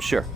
Sure.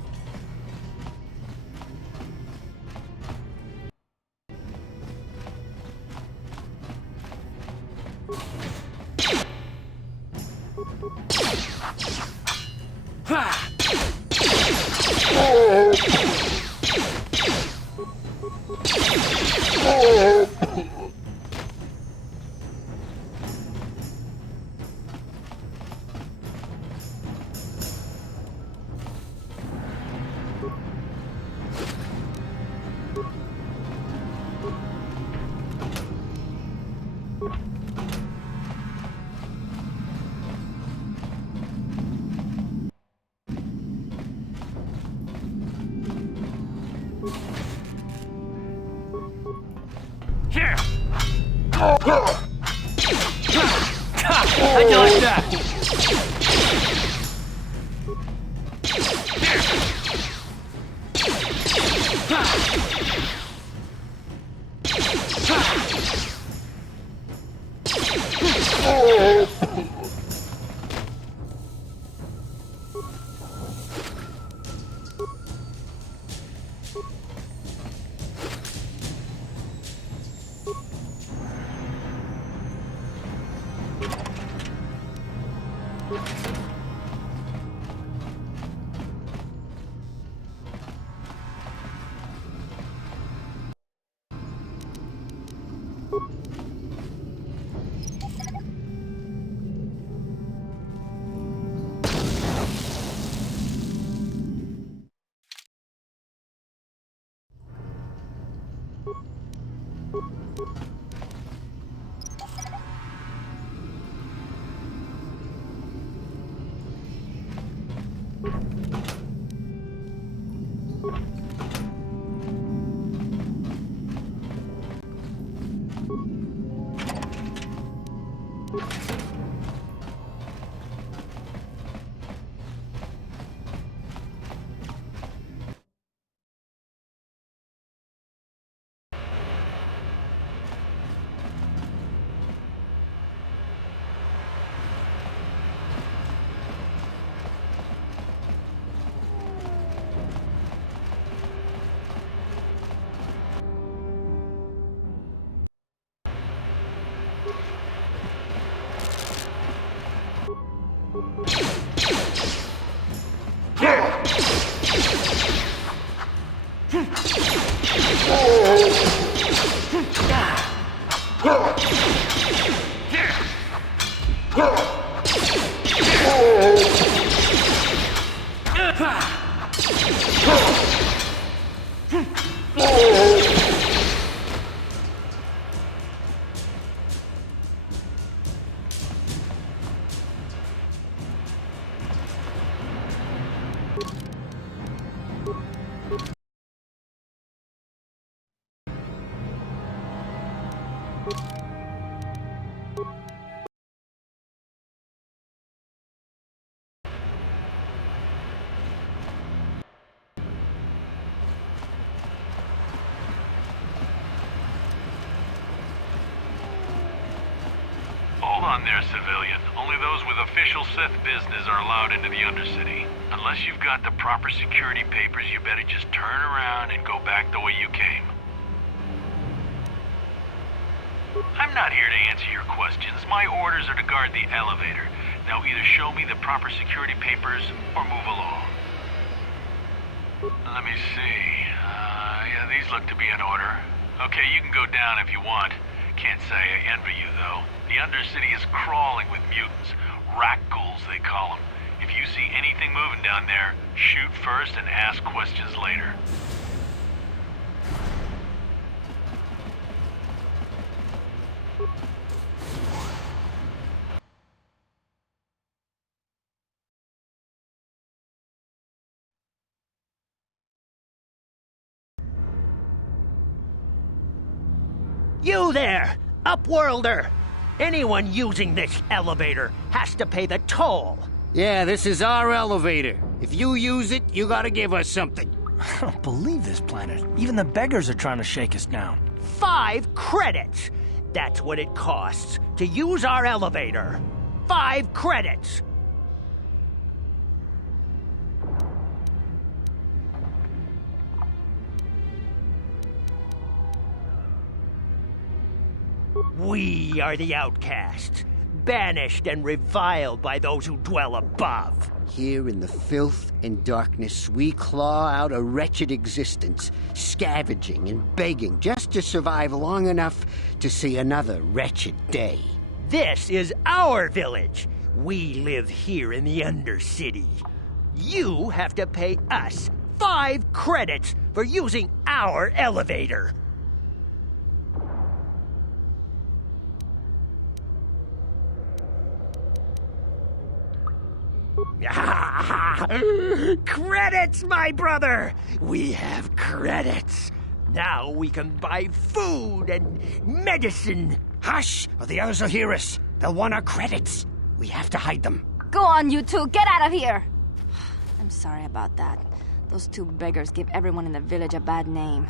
How'd you like that? you're a civilian. Only those with official Sith business are allowed into the Undercity. Unless you've got the proper security papers, you better just turn around and go back the way you came. I'm not here to answer your questions. My orders are to guard the elevator. Now either show me the proper security papers or move along. Let me see. Yeah, these look to be in order. Okay, you can go down if you want. Can't say I envy you, though. The Undercity is crawling with mutants. Rat ghouls, they call them. If you see anything moving down there, shoot first and ask questions later. You there, Upworlder! Anyone using this elevator has to pay the toll. Yeah, this is our elevator. If you use it, you gotta give us something. I don't believe this planet. Even the beggars are trying to shake us down. 5 credits! That's what it costs to use our elevator. 5 credits! We are the outcasts, banished and reviled by those who dwell above. Here in the filth and darkness, we claw out a wretched existence, scavenging and begging just to survive long enough to see another wretched day. This is our village. We live here in the Undercity. You have to pay us 5 credits for using our elevator. Credits, my brother! We have credits. Now we can buy food and medicine. Hush, or the others will hear us. They'll want our credits. We have to hide them. Go on, you two. Get out of here. I'm sorry about that. Those 2 beggars give everyone in the village a bad name.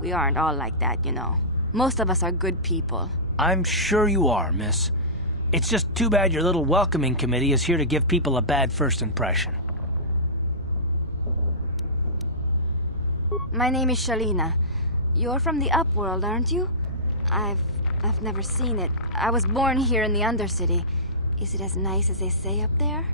We aren't all like that, you know. Most of us are good people. I'm sure you are, miss. It's just too bad your little welcoming committee is here to give people a bad first impression. My name is Shalina. You're from the Upworld, aren't you? I've never seen it. I was born here in the Undercity. Is it as nice as they say up there?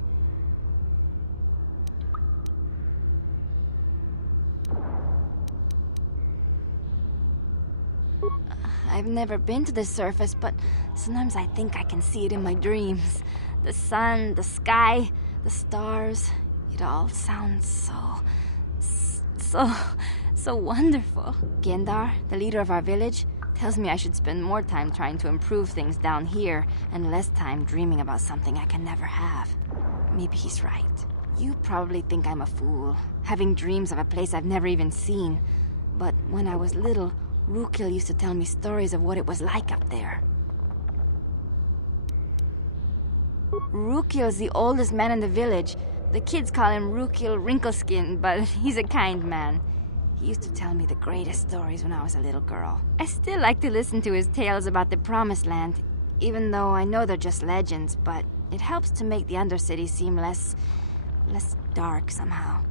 I've never been to the surface, but sometimes I think I can see it in my dreams. The sun, the sky, the stars. It all sounds so wonderful. Hendar, the leader of our village, tells me I should spend more time trying to improve things down here and less time dreaming about something I can never have. Maybe he's right. You probably think I'm a fool, having dreams of a place I've never even seen. But when I was little, Rukil used to tell me stories of what it was like up there. Rukil's the oldest man in the village. The kids call him Rukil Wrinkleskin, but he's a kind man. He used to tell me the greatest stories when I was a little girl. I still like to listen to his tales about the Promised Land, even though I know they're just legends, but it helps to make the Undercity seem less dark somehow.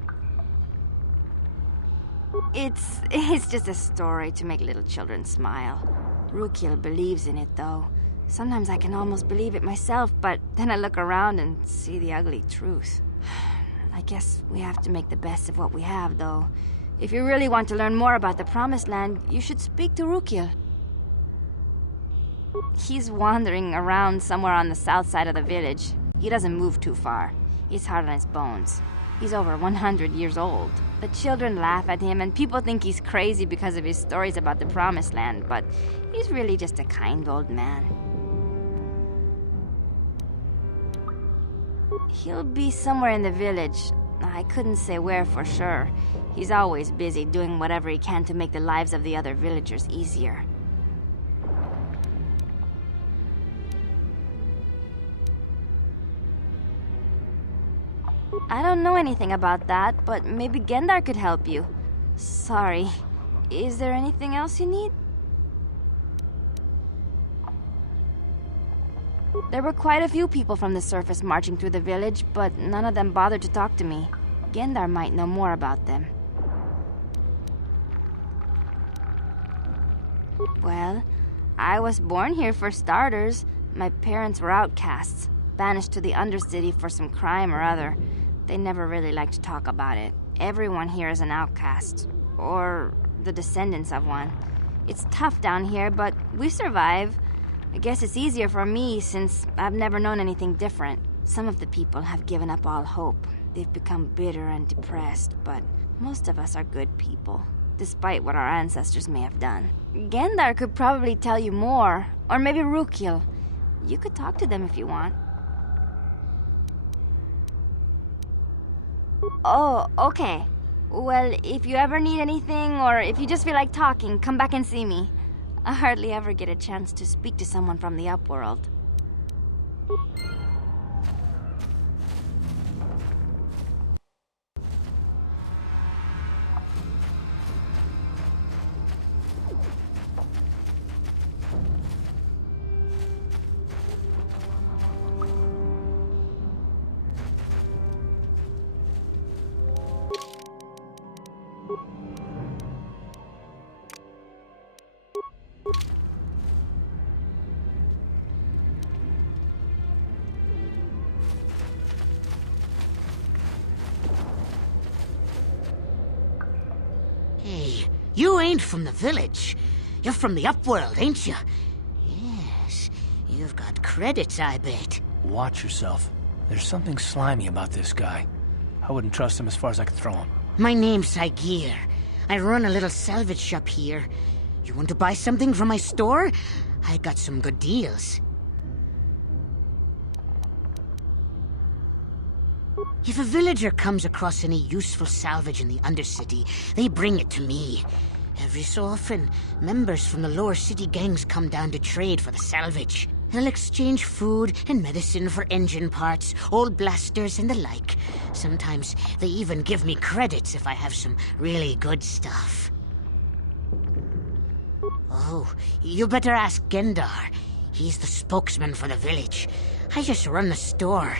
It's just a story to make little children smile. Rukil believes in it, though. Sometimes I can almost believe it myself, but then I look around and see the ugly truth. I guess we have to make the best of what we have, though. If you really want to learn more about the Promised Land, you should speak to Rukil. He's wandering around somewhere on the south side of the village. He doesn't move too far. He's hard on his bones. He's over 100 years old. The children laugh at him, and people think he's crazy because of his stories about the Promised Land, but he's really just a kind old man. He'll be somewhere in the village. I couldn't say where for sure. He's always busy doing whatever he can to make the lives of the other villagers easier. I don't know anything about that, but maybe Hendar could help you. Sorry. Is there anything else you need? There were quite a few people from the surface marching through the village, but none of them bothered to talk to me. Gendar might know more about them. Well, I was born here for starters. My parents were outcasts, banished to the Undercity for some crime or other. They never really liked to talk about it. Everyone here is an outcast, or the descendants of one. It's tough down here, but we survive. I guess it's easier for me since I've never known anything different. Some of the people have given up all hope. They've become bitter and depressed, but most of us are good people, despite what our ancestors may have done. Gendar could probably tell you more, or maybe Rukil. You could talk to them if you want. Oh, okay. Well, if you ever need anything, or if you just feel like talking, come back and see me. I hardly ever get a chance to speak to someone from the upworld. Hey, you ain't from the village. You're from the upworld, ain't you? Yes, you've got credits, I bet. Watch yourself. There's something slimy about this guy. I wouldn't trust him as far as I could throw him. My name's Saigir. I run a little salvage shop here. You want to buy something from my store? I got some good deals. If a villager comes across any useful salvage in the Undercity, they bring it to me. Every so often, members from the lower city gangs come down to trade for the salvage. They'll exchange food and medicine for engine parts, old blasters, and the like. Sometimes they even give me credits if I have some really good stuff. Oh, you better ask Gendar. He's the spokesman for the village. I just run the store.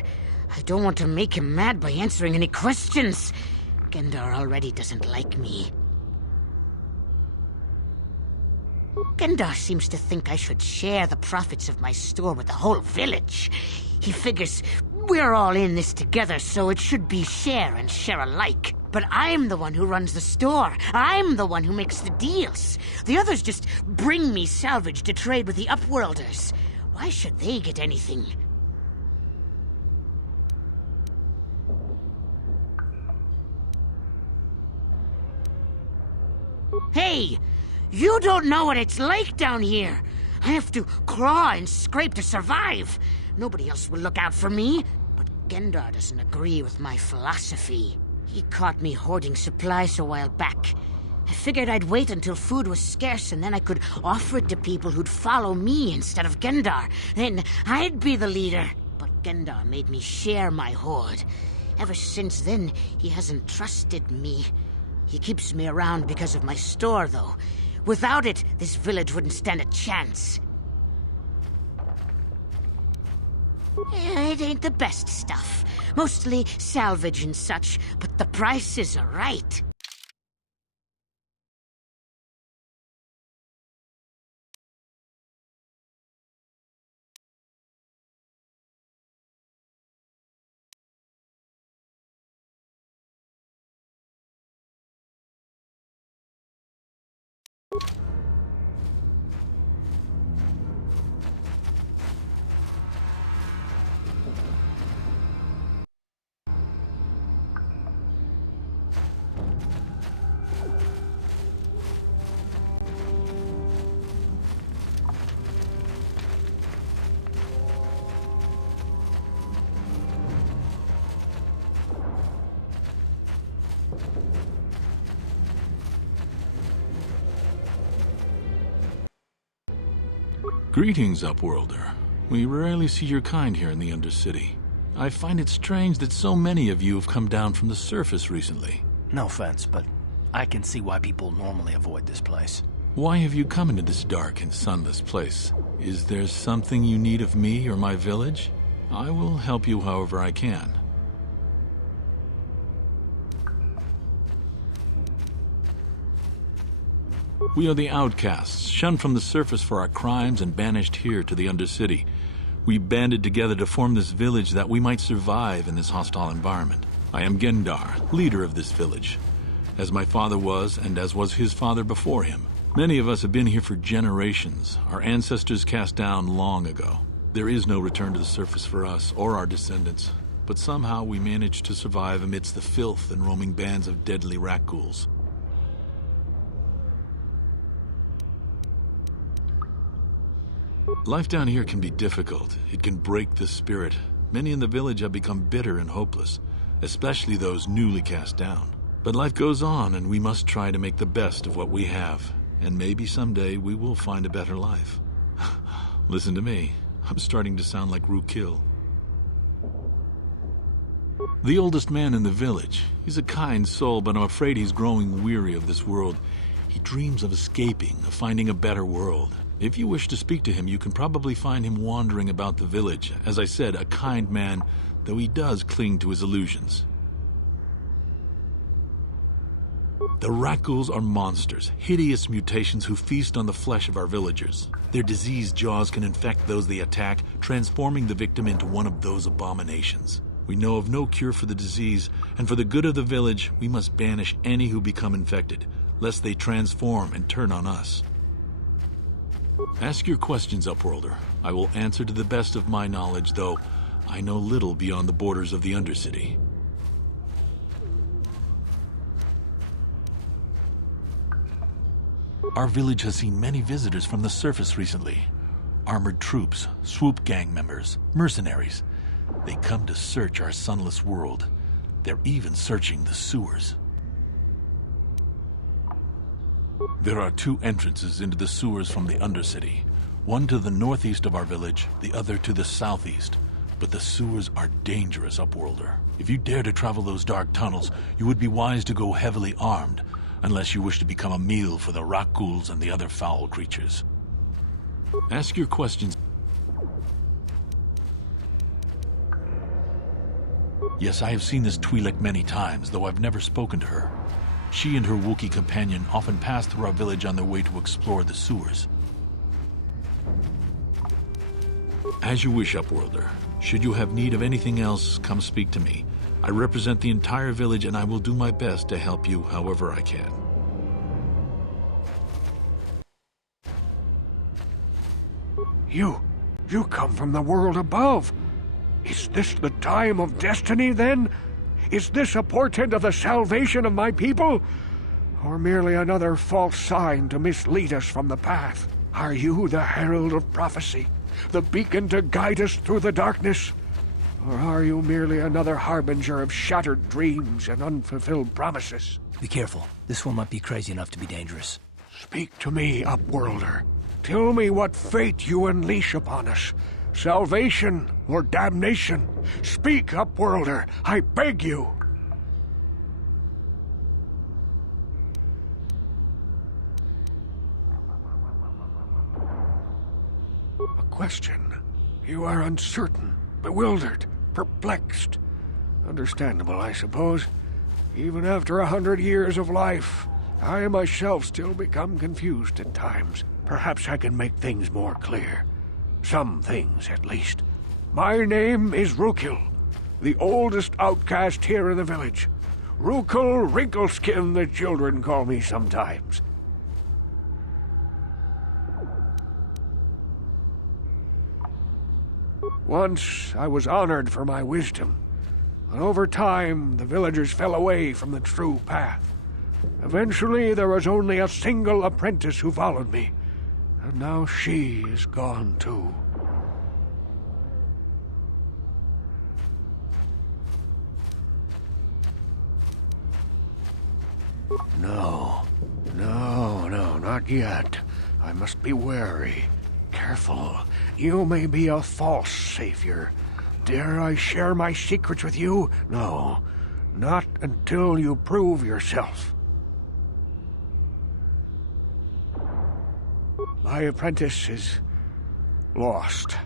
I don't want to make him mad by answering any questions. Gendar already doesn't like me. Gendar seems to think I should share the profits of my store with the whole village. He figures we're all in this together, so it should be share and share alike. But I'm the one who runs the store. I'm the one who makes the deals. The others just bring me salvage to trade with the Upworlders. Why should they get anything? Hey! You don't know what it's like down here. I have to claw and scrape to survive. Nobody else will look out for me. But Gendar doesn't agree with my philosophy. He caught me hoarding supplies a while back. I figured I'd wait until food was scarce and then I could offer it to people who'd follow me instead of Gendar. Then I'd be the leader. But Gendar made me share my hoard. Ever since then, he hasn't trusted me. He keeps me around because of my store, though. Without it, this village wouldn't stand a chance. It ain't the best stuff. Mostly salvage and such, but the prices are right. Greetings, Upworlder. We rarely see your kind here in the Undercity. I find it strange that so many of you have come down from the surface recently. No offense, but I can see why people normally avoid this place. Why have you come into this dark and sunless place? Is there something you need of me or my village? I will help you however I can. We are the outcasts, shunned from the surface for our crimes and banished here to the Undercity. We banded together to form this village that we might survive in this hostile environment. I am Hendar, leader of this village, as my father was and as was his father before him. Many of us have been here for generations, our ancestors cast down long ago. There is no return to the surface for us or our descendants, but somehow we managed to survive amidst the filth and roaming bands of deadly rat ghouls. Life down here can be difficult. It can break the spirit. Many in the village have become bitter and hopeless, especially those newly cast down. But life goes on, and we must try to make the best of what we have. And maybe someday we will find a better life. Listen to me. I'm starting to sound like Rukil. The oldest man in the village. He's a kind soul, but I'm afraid he's growing weary of this world. He dreams of escaping, of finding a better world. If you wish to speak to him, you can probably find him wandering about the village. As I said, a kind man, though he does cling to his illusions. The rat ghouls are monsters, hideous mutations who feast on the flesh of our villagers. Their diseased jaws can infect those they attack, transforming the victim into one of those abominations. We know of no cure for the disease, and for the good of the village, we must banish any who become infected, lest they transform and turn on us. Ask your questions, Upworlder. I will answer to the best of my knowledge, though I know little beyond the borders of the Undercity. Our village has seen many visitors from the surface recently. Armored troops, swoop gang members, mercenaries. They come to search our sunless world. They're even searching the sewers. There are two entrances into the sewers from the Undercity. One to the northeast of our village, the other to the southeast. But the sewers are dangerous, Upworlder. If you dare to travel those dark tunnels, you would be wise to go heavily armed, unless you wish to become a meal for the rat ghouls and the other foul creatures. Ask your questions. Yes, I have seen this Twi'lek many times, though I've never spoken to her. She and her Wookiee companion often pass through our village on their way to explore the sewers. As you wish, Upworlder. Should you have need of anything else, come speak to me. I represent the entire village, and I will do my best to help you however I can. You come from the world above. Is this the time of destiny, then? Is this a portent of the salvation of my people? Or merely another false sign to mislead us from the path? Are you the herald of prophecy, the beacon to guide us through the darkness? Or are you merely another harbinger of shattered dreams and unfulfilled promises? Be careful. This one might be crazy enough to be dangerous. Speak to me, Upworlder. Tell me what fate you unleash upon us. Salvation or damnation? Speak, Upworlder, I beg you. A question. You are uncertain, bewildered, perplexed. Understandable, I suppose. Even after 100 years of life, I myself still become confused at times. Perhaps I can make things more clear. Some things, at least. My name is Rukil, the oldest outcast here in the village. Rukil Wrinkleskin, the children call me sometimes. Once I was honored for my wisdom, but over time the villagers fell away from the true path. Eventually there was only a single apprentice who followed me, and now she is gone too. No, not yet. I must be wary. Careful. You may be a false savior. Dare I share my secrets with you? No, not until you prove yourself. My apprentice is lost.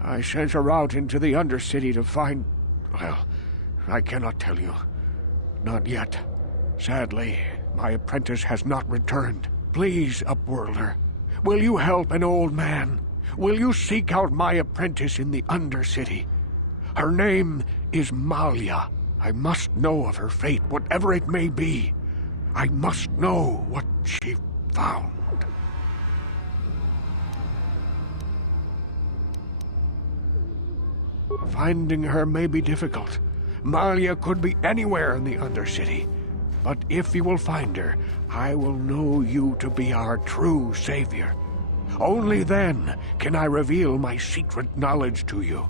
I sent her out into the Undercity to find... well, I cannot tell you. Not yet. Sadly, my apprentice has not returned. Please, Upworlder, will you help an old man? Will you seek out my apprentice in the Undercity? Her name is Malia. I must know of her fate, whatever it may be. I must know what she found. Finding her may be difficult. Malia could be anywhere in the Undercity. But if you will find her, I will know you to be our true savior. Only then can I reveal my secret knowledge to you.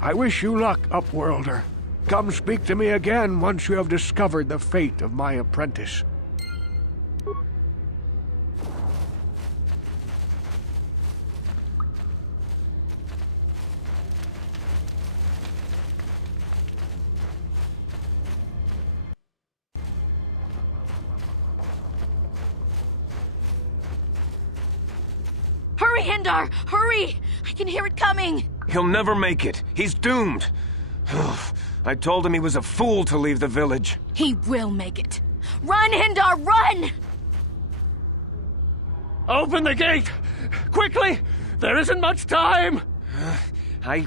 I wish you luck, Upworlder. Come speak to me again once you have discovered the fate of my apprentice. Hurry, Hendar! Hurry! I can hear it coming! He'll never make it. He's doomed. I told him he was a fool to leave the village. He will make it. Run, Hendar, run! Open the gate! Quickly! There isn't much time! I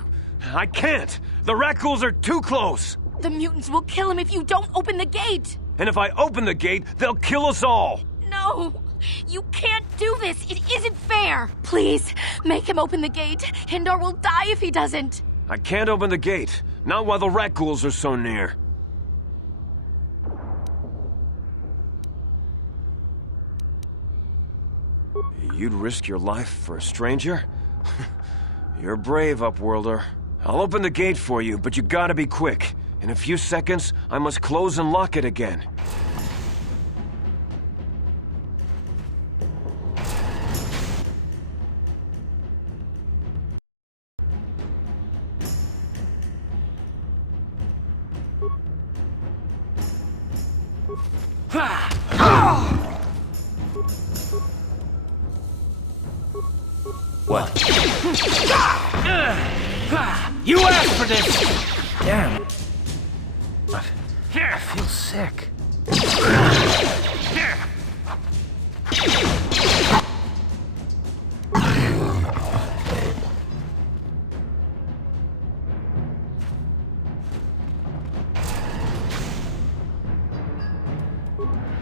can't. The Rakghouls are too close. The mutants will kill him if you don't open the gate! And if I open the gate, they'll kill us all. No! You can't do this! It isn't fair! Please, make him open the gate. Hendar will die if he doesn't. I can't open the gate. Not while the Rakghouls are so near. You'd risk your life for a stranger? You're brave, Upworlder. I'll open the gate for you, but you gotta be quick. In a few seconds, I must close and lock it again. What? You asked for this! Damn. What? I feel sick.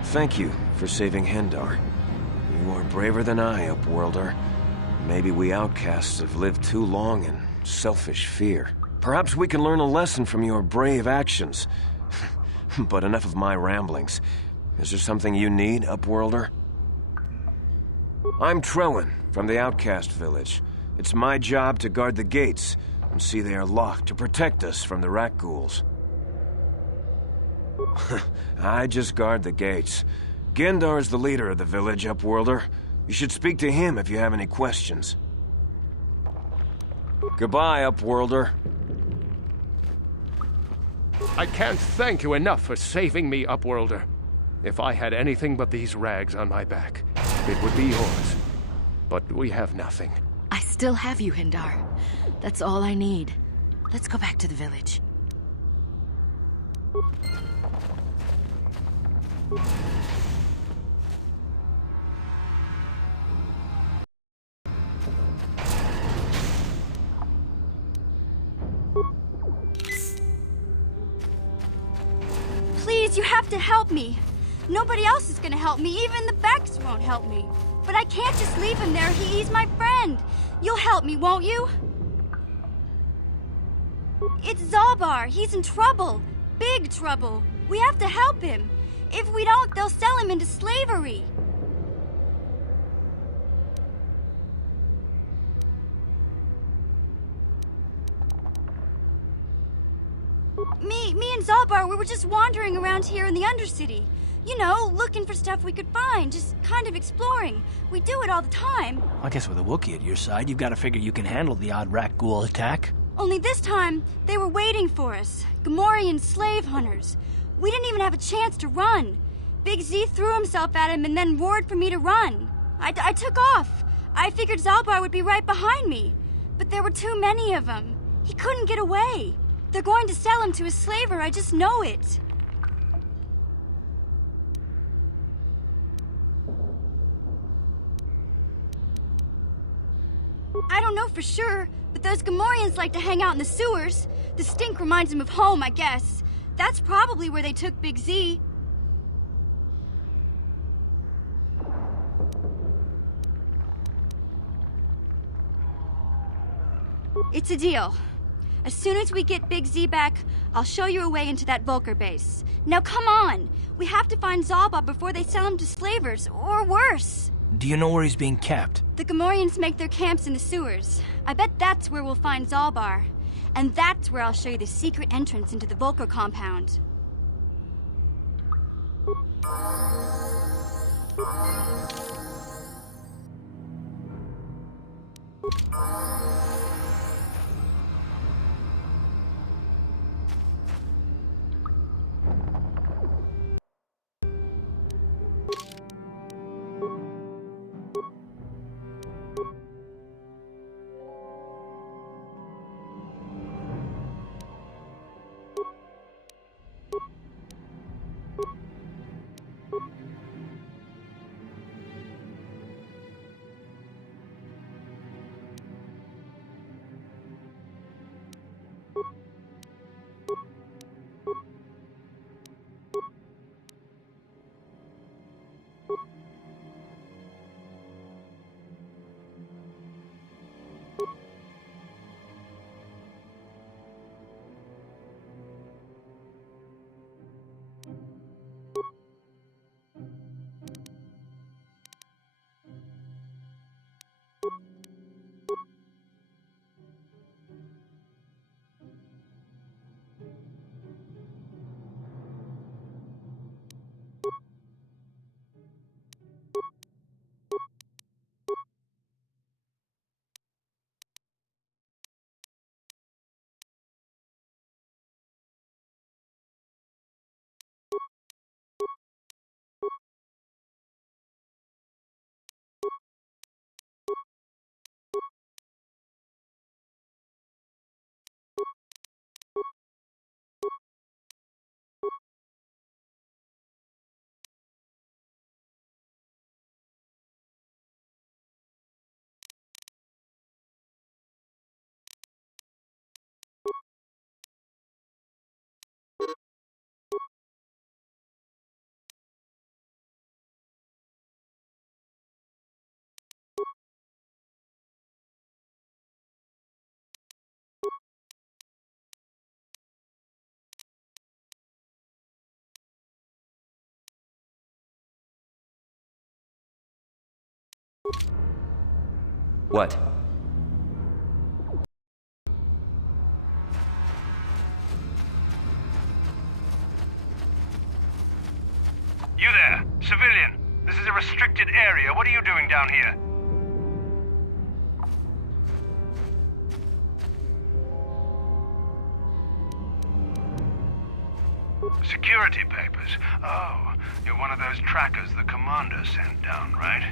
Thank you for saving Hendar. You are braver than I, Upworlder. Maybe we outcasts have lived too long in selfish fear. Perhaps we can learn a lesson from your brave actions. But enough of my ramblings. Is there something you need, Upworlder? I'm Trellin, from the outcast village. It's my job to guard the gates and see they are locked to protect us from the Rakghouls. I just guard the gates. Gendar is the leader of the village, Upworlder. You should speak to him if you have any questions. Goodbye, Upworlder. I can't thank you enough for saving me, Upworlder. If I had anything but these rags on my back, it would be yours. But we have nothing. I still have you, Hendar. That's all I need. Let's go back to the village. Please, you have to help me. Nobody else is gonna help me. Even the Becks won't help me. But I can't just leave him there. He's my friend. You'll help me, won't you? It's Zaalbar. He's in trouble. Big trouble. We have to help him. If we don't, they'll sell him into slavery. Me and Zaalbar, we were just wandering around here in the Undercity. You know, looking for stuff we could find, just kind of exploring. We do it all the time. I guess with a Wookiee at your side, you've got to figure you can handle the odd Rakghoul attack. Only this time, they were waiting for us. Gamorrean slave hunters. We didn't even have a chance to run. Big Z threw himself at him and then roared for me to run. I took off. I figured Zaalbar would be right behind me. But there were too many of them. He couldn't get away. They're going to sell him to a slaver, I just know it. I don't know for sure, but those Gamorreans like to hang out in the sewers. The stink reminds them of home, I guess. That's probably where they took Big Z. It's a deal. As soon as we get Big Z back, I'll show you a way into that Vulkar base. Now come on! We have to find Zaalbar before they sell him to slavers, or worse. Do you know where he's being kept? The Gamorreans make their camps in the sewers. I bet that's where we'll find Zaalbar. And that's where I'll show you the secret entrance into the Vulkar compound. What? You there, civilian. This is a restricted area. What are you doing down here? Security papers. Oh, you're one of those trackers the commander sent down, right?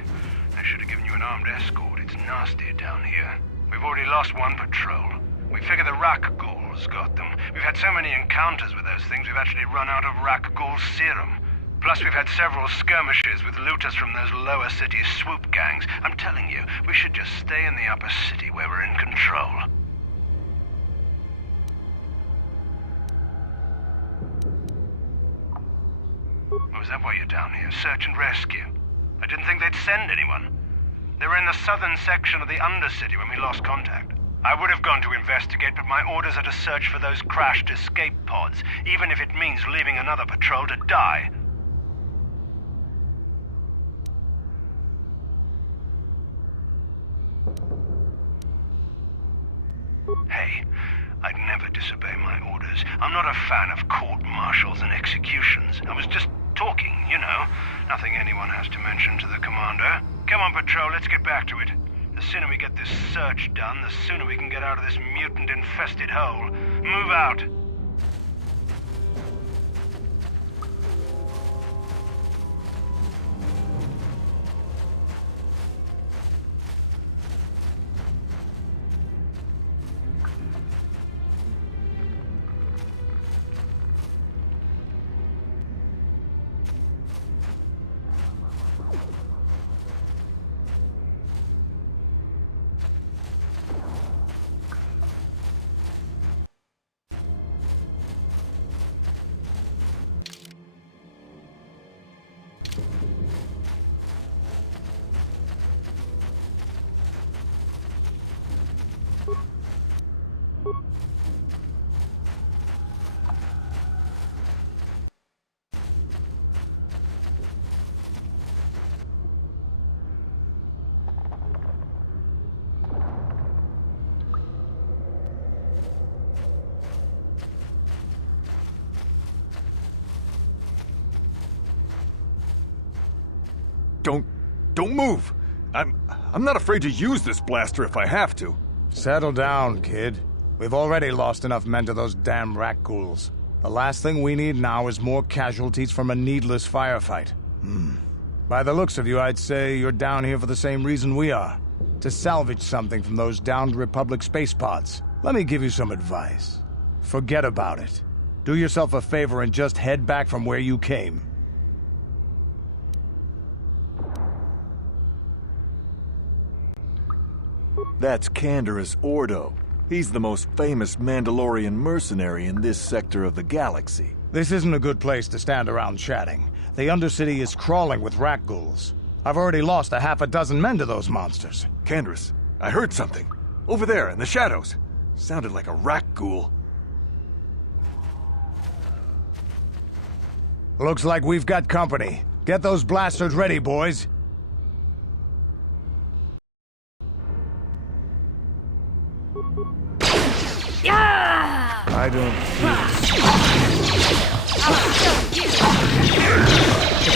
I should have given you an armed escort. It's nasty down here. We've already lost one patrol. We figure the Rak ghouls got them. We've had so many encounters with those things, we've actually run out of Rak ghoul serum. Plus, we've had several skirmishes with looters from those lower city swoop gangs. I'm telling you, we should just stay in the upper city where we're in control. Oh, is that why you're down here? Search and rescue? I didn't think they'd send anyone. They were in the southern section of the Undercity when we lost contact. I would have gone to investigate, but my orders are to search for those crashed escape pods, even if it means leaving another patrol to die. Hey, I'd never disobey my orders. I'm not a fan of court-martials and executions. I was just talking, you know. Nothing anyone has to mention to the commander. Come on, patrol, let's get back to it. The sooner we get this search done, the sooner we can get out of this mutant-infested hole. Move out. Don't move! I'm not afraid to use this blaster if I have to. Settle down, kid. We've already lost enough men to those damn rat ghouls. The last thing we need now is more casualties from a needless firefight. By the looks of you, I'd say you're down here for the same reason we are. To salvage something from those downed Republic space pods. Let me give you some advice. Forget about it. Do yourself a favor and just head back from where you came. That's Canderous Ordo. He's the most famous Mandalorian mercenary in this sector of the galaxy. This isn't a good place to stand around chatting. The Undercity is crawling with rat ghouls. I've already lost a half a dozen men to those monsters. Canderous, I heard something. Over there, in the shadows. Sounded like a rat ghoul. Looks like we've got company. Get those blasters ready, boys. I don't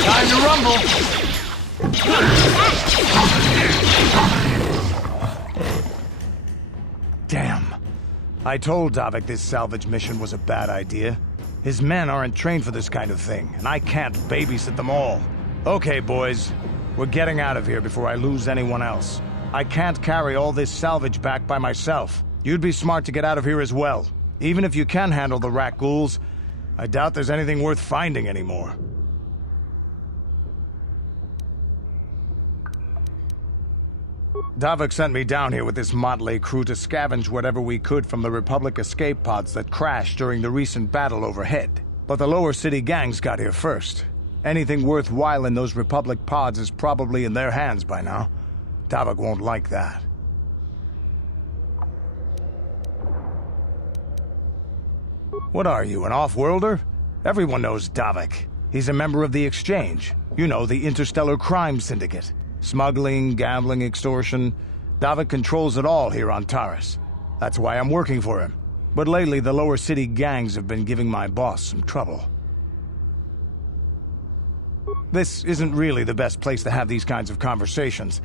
Time to rumble! Damn. I told Davik this salvage mission was a bad idea. His men aren't trained for this kind of thing, and I can't babysit them all. Okay, boys. We're getting out of here before I lose anyone else. I can't carry all this salvage back by myself. You'd be smart to get out of here as well. Even if you can handle the rat ghouls, I doubt there's anything worth finding anymore. Davik sent me down here with this motley crew to scavenge whatever we could from the Republic escape pods that crashed during the recent battle overhead. But the lower city gangs got here first. Anything worthwhile in those Republic pods is probably in their hands by now. Davik won't like that. What are you, an off-worlder? Everyone knows Davik. He's a member of the Exchange. You know, the Interstellar Crime Syndicate. Smuggling, gambling, extortion. Davik controls it all here on Taris. That's why I'm working for him. But lately, the lower city gangs have been giving my boss some trouble. This isn't really the best place to have these kinds of conversations,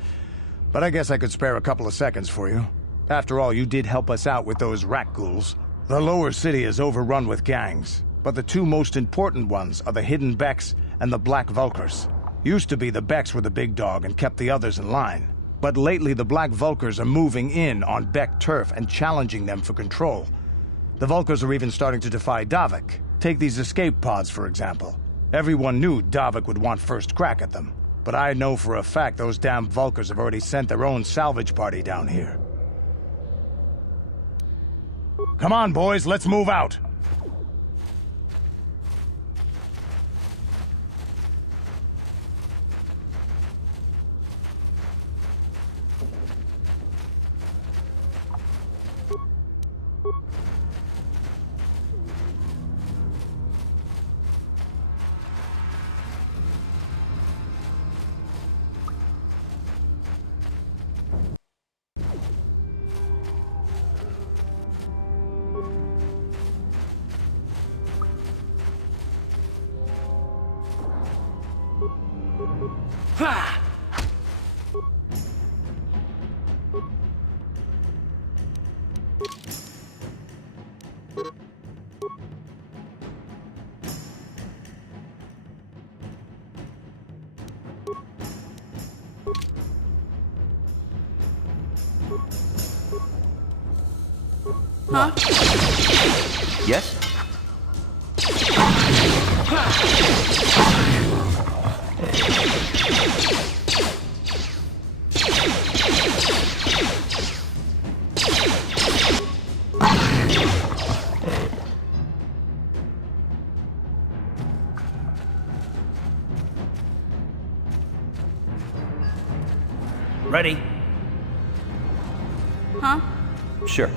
but I guess I could spare a couple of seconds for you. After all, you did help us out with those rat ghouls. The lower city is overrun with gangs, but the two most important ones are the Hidden Becks and the Black Vulkars. Used to be the Becks were the big dog and kept the others in line. But lately the Black Vulkars are moving in on Beck turf and challenging them for control. The Vulkars are even starting to defy Davik. Take these escape pods, for example. Everyone knew Davik would want first crack at them. But I know for a fact those damn Vulkars have already sent their own salvage party down here. Come on, boys, let's move out! Huh? Yes? Ready? Huh? Sure.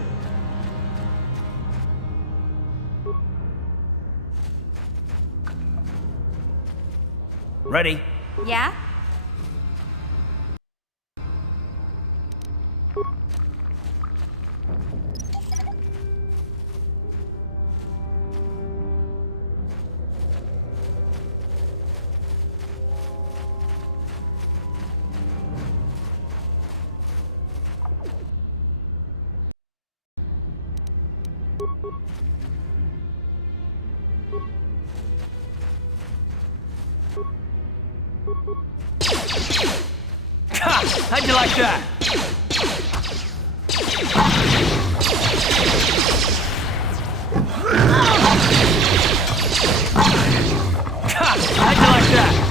Ready? Yeah? Ha! How'd you like that? Ha! How'd you like that?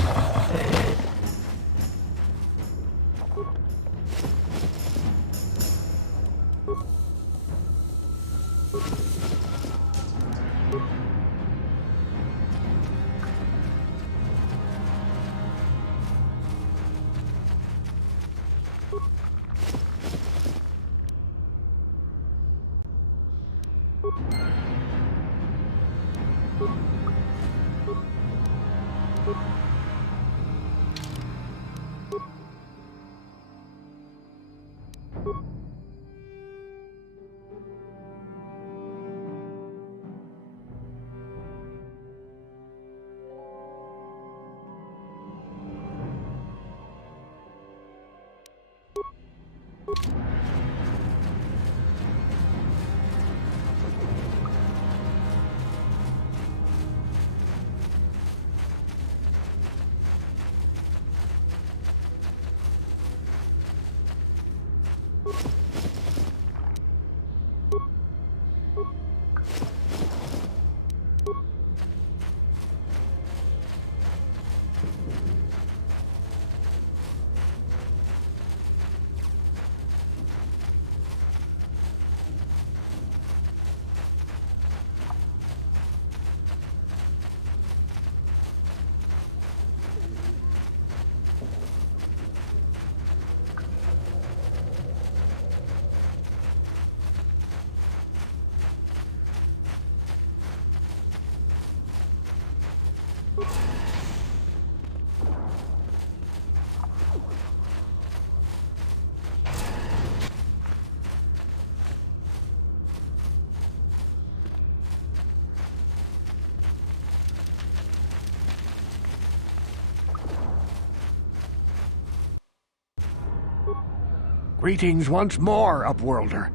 Greetings once more, Upworlder.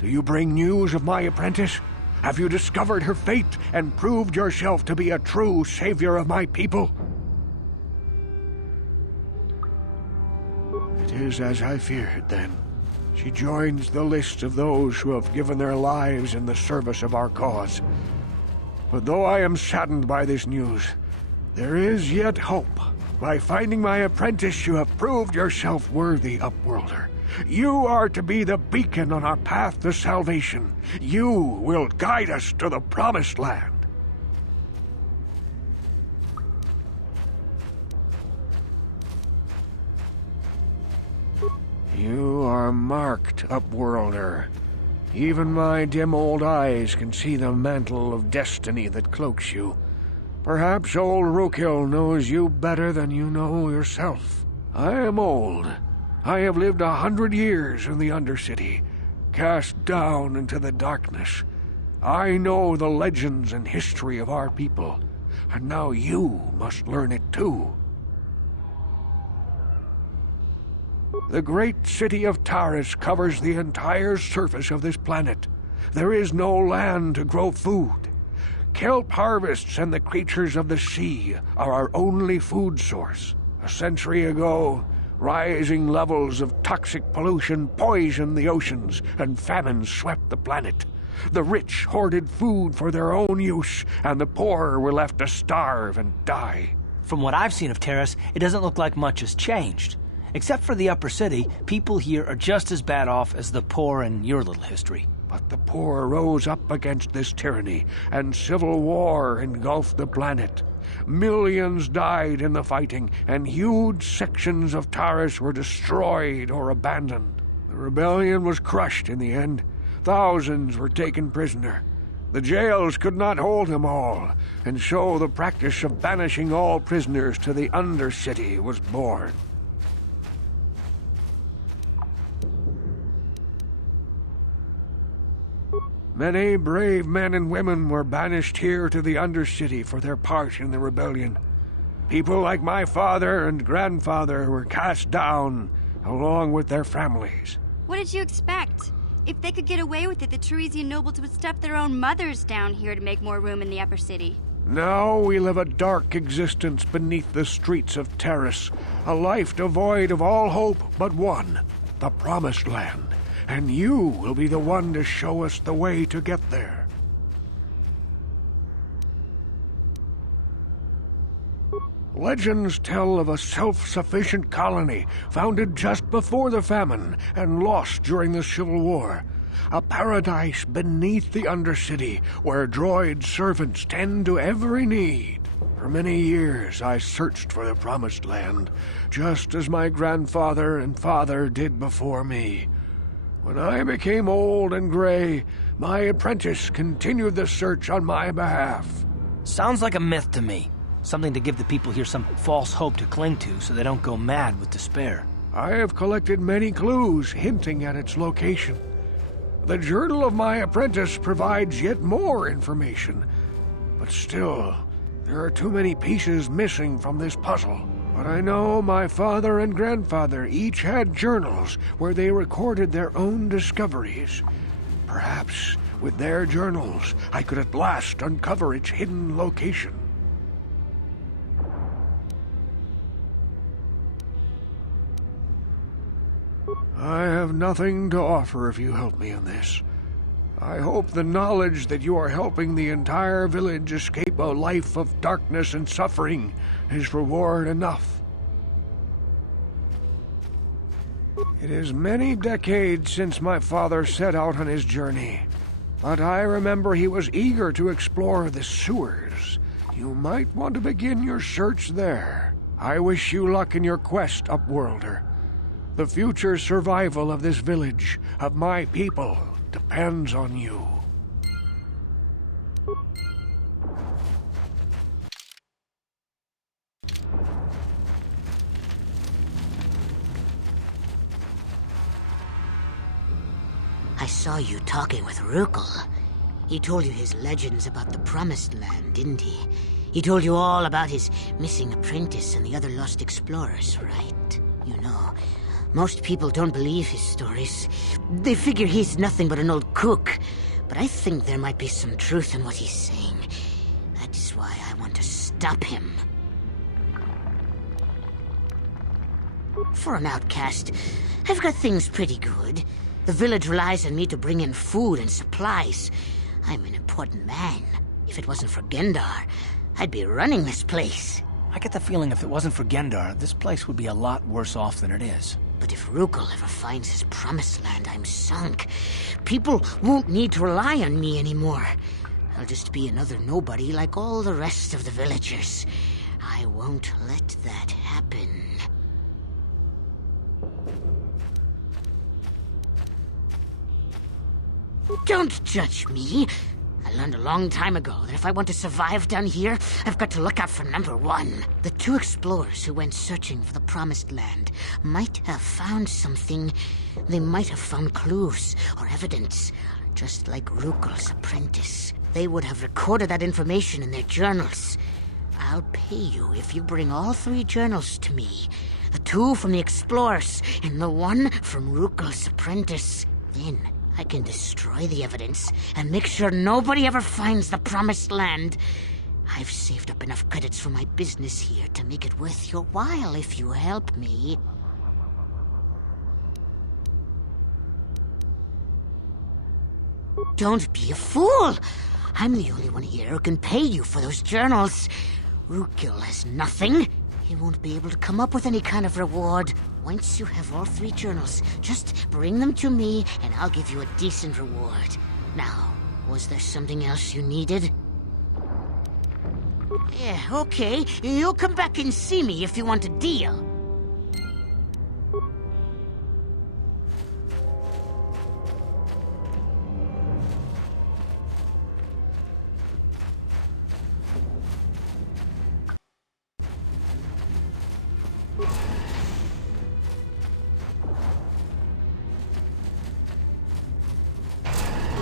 Do you bring news of my apprentice? Have you discovered her fate and proved yourself to be a true savior of my people? It is as I feared, then. She joins the list of those who have given their lives in the service of our cause. But though I am saddened by this news, there is yet hope. By finding my apprentice, you have proved yourself worthy, Upworlder. You are to be the beacon on our path to salvation. You will guide us to the promised land. You are marked, Upworlder. Even my dim old eyes can see the mantle of destiny that cloaks you. Perhaps old Rukil knows you better than you know yourself. I am old. I have lived 100 years in the Undercity, cast down into the darkness. I know the legends and history of our people, and now you must learn it too. The great city of Taris covers the entire surface of this planet. There is no land to grow food. Kelp harvests and the creatures of the sea are our only food source. A century ago, rising levels of toxic pollution poisoned the oceans, and famine swept the planet. The rich hoarded food for their own use, and the poor were left to starve and die. From what I've seen of Terrace, it doesn't look like much has changed. Except for the upper city, people here are just as bad off as the poor in your little history. But the poor rose up against this tyranny, and civil war engulfed the planet. Millions died in the fighting, and huge sections of Taris were destroyed or abandoned. The rebellion was crushed in the end. Thousands were taken prisoner. The jails could not hold them all, and so the practice of banishing all prisoners to the Undercity was born. Many brave men and women were banished here to the Undercity for their part in the rebellion. People like my father and grandfather were cast down, along with their families. What did you expect? If they could get away with it, the Teresian nobles would stuff their own mothers down here to make more room in the upper city. Now we live a dark existence beneath the streets of Terrace, a life devoid of all hope but one, the Promised Land. And you will be the one to show us the way to get there. Legends tell of a self-sufficient colony founded just before the famine and lost during the Civil War. A paradise beneath the Undercity where droid servants tend to every need. For many years I searched for the Promised Land, just as my grandfather and father did before me. When I became old and gray, my apprentice continued the search on my behalf. Sounds like a myth to me. Something to give the people here some false hope to cling to so they don't go mad with despair. I have collected many clues hinting at its location. The journal of my apprentice provides yet more information. But still, there are too many pieces missing from this puzzle. But I know my father and grandfather each had journals where they recorded their own discoveries. Perhaps with their journals, I could at last uncover its hidden location. I have nothing to offer if you help me in this. I hope the knowledge that you are helping the entire village escape a life of darkness and suffering is reward enough. It is many decades since my father set out on his journey, but I remember he was eager to explore the sewers. You might want to begin your search there. I wish you luck in your quest, Upworlder. The future survival of this village, of my people, depends on you. I saw you talking with Rukil. He told you his legends about the Promised Land, didn't he? He told you all about his missing apprentice and the other lost explorers, right? You know, most people don't believe his stories. They figure he's nothing but an old cook. But I think there might be some truth in what he's saying. That's why I want to stop him. For an outcast, I've got things pretty good. The village relies on me to bring in food and supplies. I'm an important man. If it wasn't for Hendar, I'd be running this place. I get the feeling if it wasn't for Hendar, this place would be a lot worse off than it is. But if Rukil ever finds his Promised Land, I'm sunk. People won't need to rely on me anymore. I'll just be another nobody like all the rest of the villagers. I won't let that happen. Don't judge me. I learned a long time ago that if I want to survive down here, I've got to look out for number one. The two explorers who went searching for the Promised Land might have found something. They might have found clues or evidence, just like Rukil's apprentice. They would have recorded that information in their journals. I'll pay you if you bring all three journals to me. The two from the explorers and the one from Rukil's apprentice. Then I can destroy the evidence and make sure nobody ever finds the Promised Land. I've saved up enough credits for my business here to make it worth your while if you help me. Don't be a fool! I'm the only one here who can pay you for those journals. Rukil has nothing. He won't be able to come up with any kind of reward. Once you have all three journals, just bring them to me and I'll give you a decent reward. Now, was there something else you needed? Yeah, okay. You'll come back and see me if you want a deal.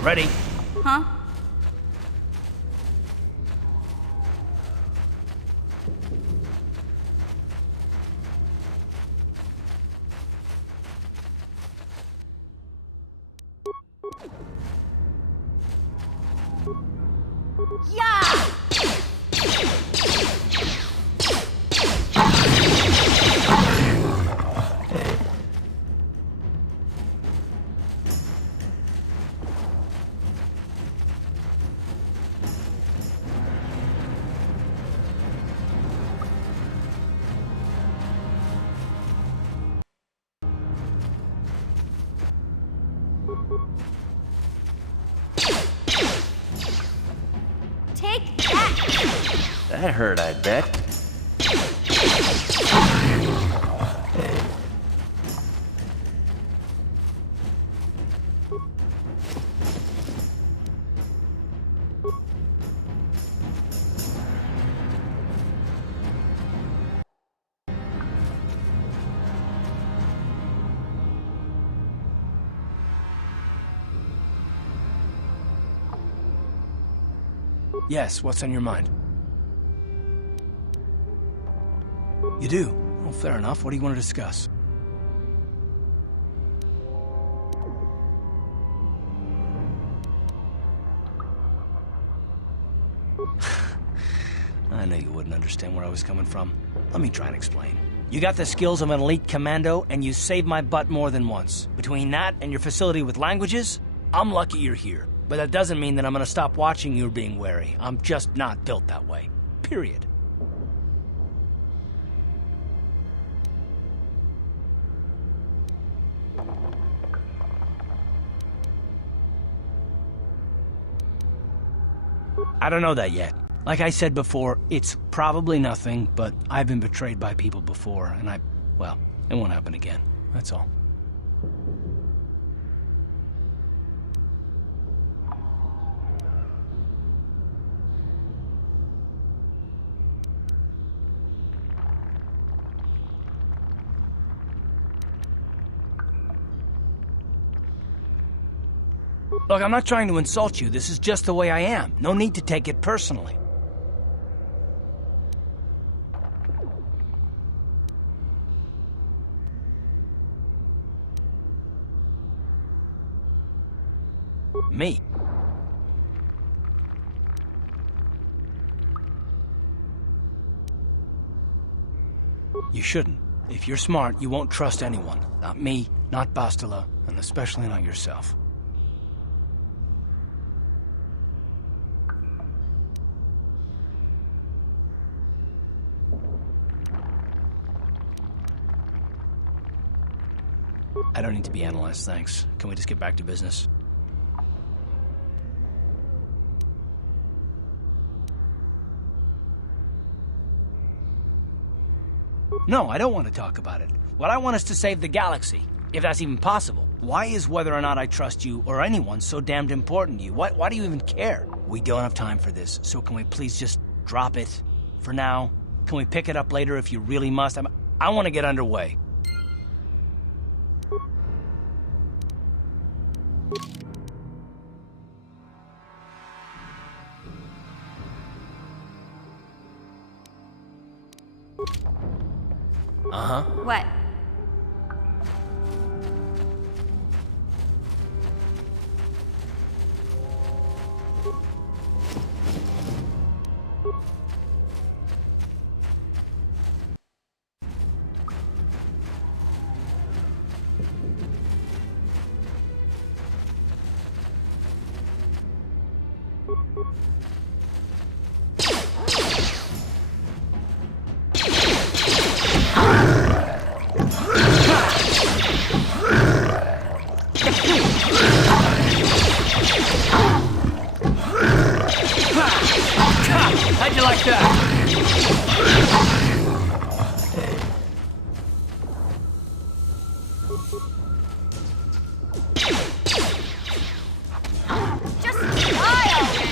Ready? Huh? Yeah! Take that! That hurt, I bet. Yes, what's on your mind? You do? Well, fair enough. What do you want to discuss? I knew you wouldn't understand where I was coming from. Let me try and explain. You got the skills of an elite commando, and you saved my butt more than once. Between that and your facility with languages, I'm lucky you're here. But that doesn't mean that I'm gonna stop watching you being wary. I'm just not built that way. Period. I don't know that yet. Like I said before, it's probably nothing, but I've been betrayed by people before, and well, it won't happen again. That's all. Look, I'm not trying to insult you. This is just the way I am. No need to take it personally. Me? You shouldn't. If you're smart, you won't trust anyone. Not me, not Bastila, and especially not yourself. I don't need to be analyzed, thanks. Can we just get back to business? No, I don't want to talk about it. What I want is to save the galaxy, if that's even possible. Why is whether or not I trust you or anyone so damned important to you? Why do you even care? We don't have time for this, so can we please just drop it for now? Can we pick it up later if you really must? I want to get underway. Uh-huh. What? How'd you like that? Just die already!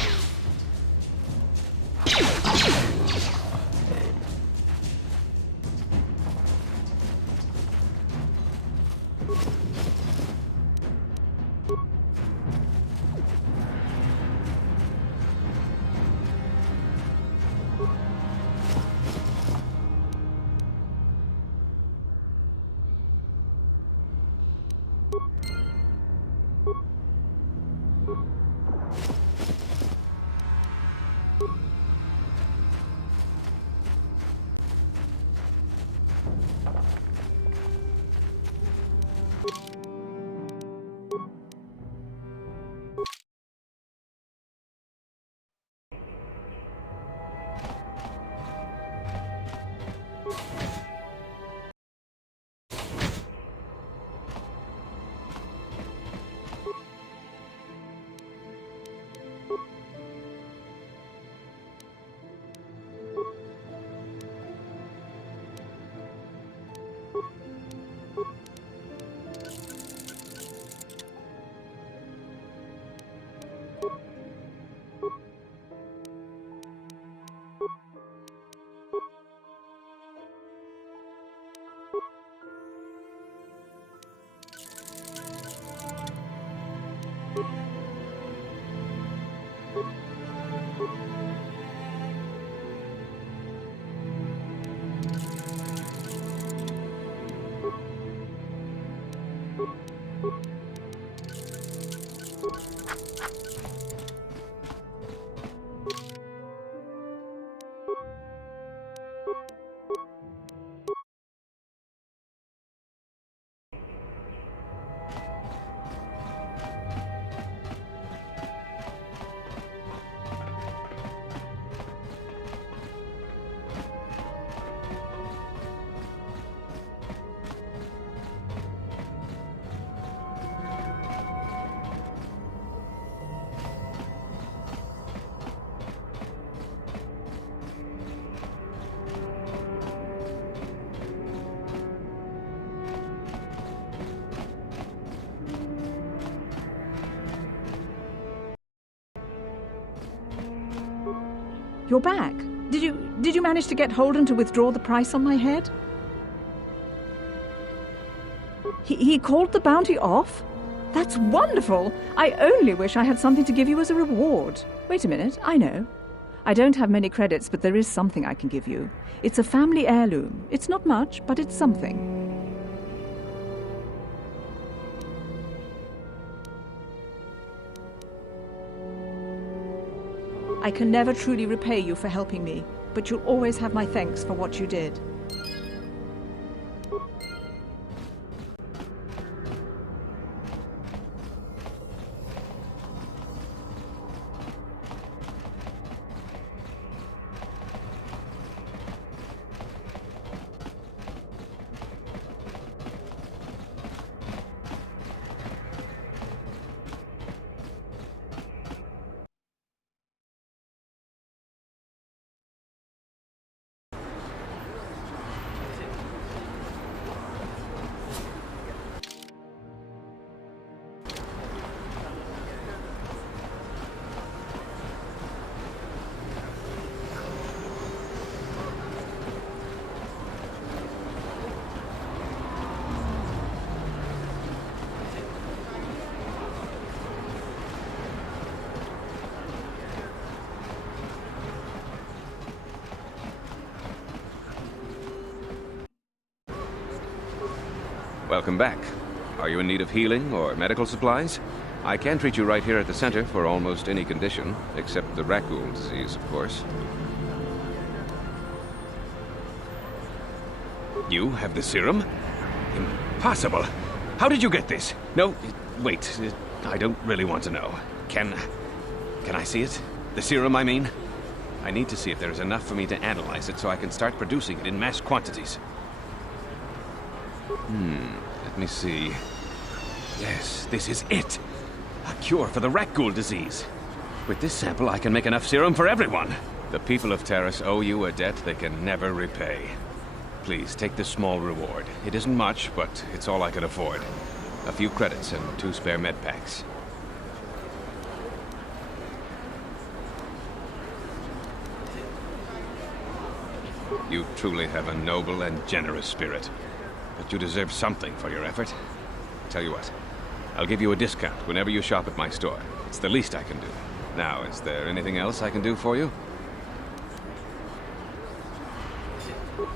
You're back. Did you manage to get Holden to withdraw the price on my head? He called the bounty off? That's wonderful! I only wish I had something to give you as a reward. Wait a minute, I know. I don't have many credits, but there is something I can give you. It's a family heirloom. It's not much, but it's something. I can never truly repay you for helping me, but you'll always have my thanks for what you did. Welcome back. Are you in need of healing or medical supplies? I can treat you right here at the center for almost any condition, except the raccoon disease, of course. You have the serum? Impossible. How did you get this? No, wait. I don't really want to know. Can I see it? The serum, I mean? I need to see if there's enough for me to analyze it so I can start producing it in mass quantities. Let me see. Yes, this is it. A cure for the rat ghoul disease. With this sample, I can make enough serum for everyone. The people of Terrace owe you a debt they can never repay. Please, take this small reward. It isn't much, but it's all I can afford. A few credits and 2 spare med packs. You truly have a noble and generous spirit. But you deserve something for your effort. Tell you what, I'll give you a discount whenever you shop at my store. It's the least I can do. Now, is there anything else I can do for you?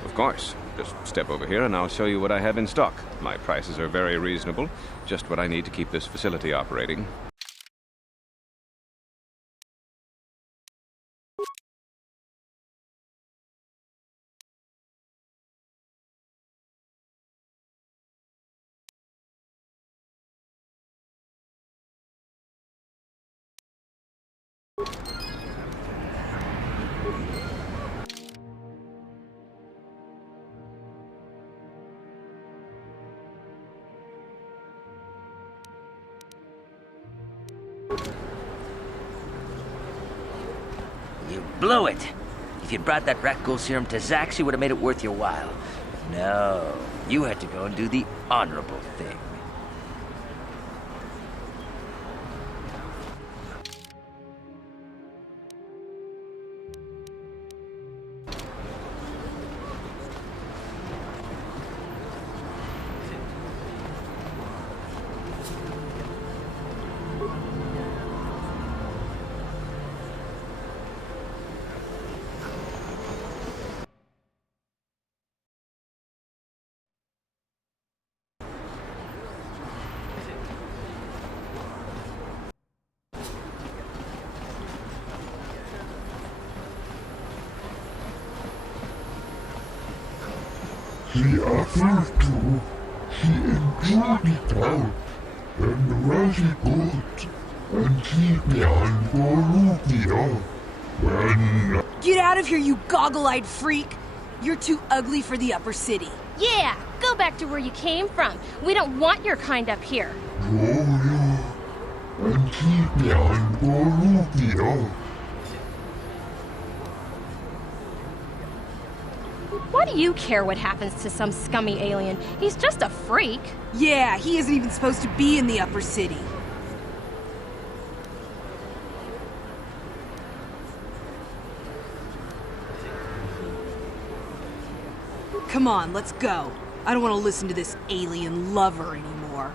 Of course. Just step over here and I'll show you what I have in stock. My prices are very reasonable. Just what I need to keep this facility operating. You blew it. If you'd brought that rat ghoul serum to Zax, you would have made it worth your while. No, you had to go and do the honorable thing. He offered to. He endured it out, and really good, and he behind Rukil. When... Get out of here, you goggle-eyed freak! You're too ugly for the upper city. Yeah, go back to where you came from. We don't want your kind up here. and he behind Rukil. Why do you care what happens to some scummy alien? He's just a freak. Yeah, he isn't even supposed to be in the upper city. Come on, let's go. I don't want to listen to this alien lover anymore.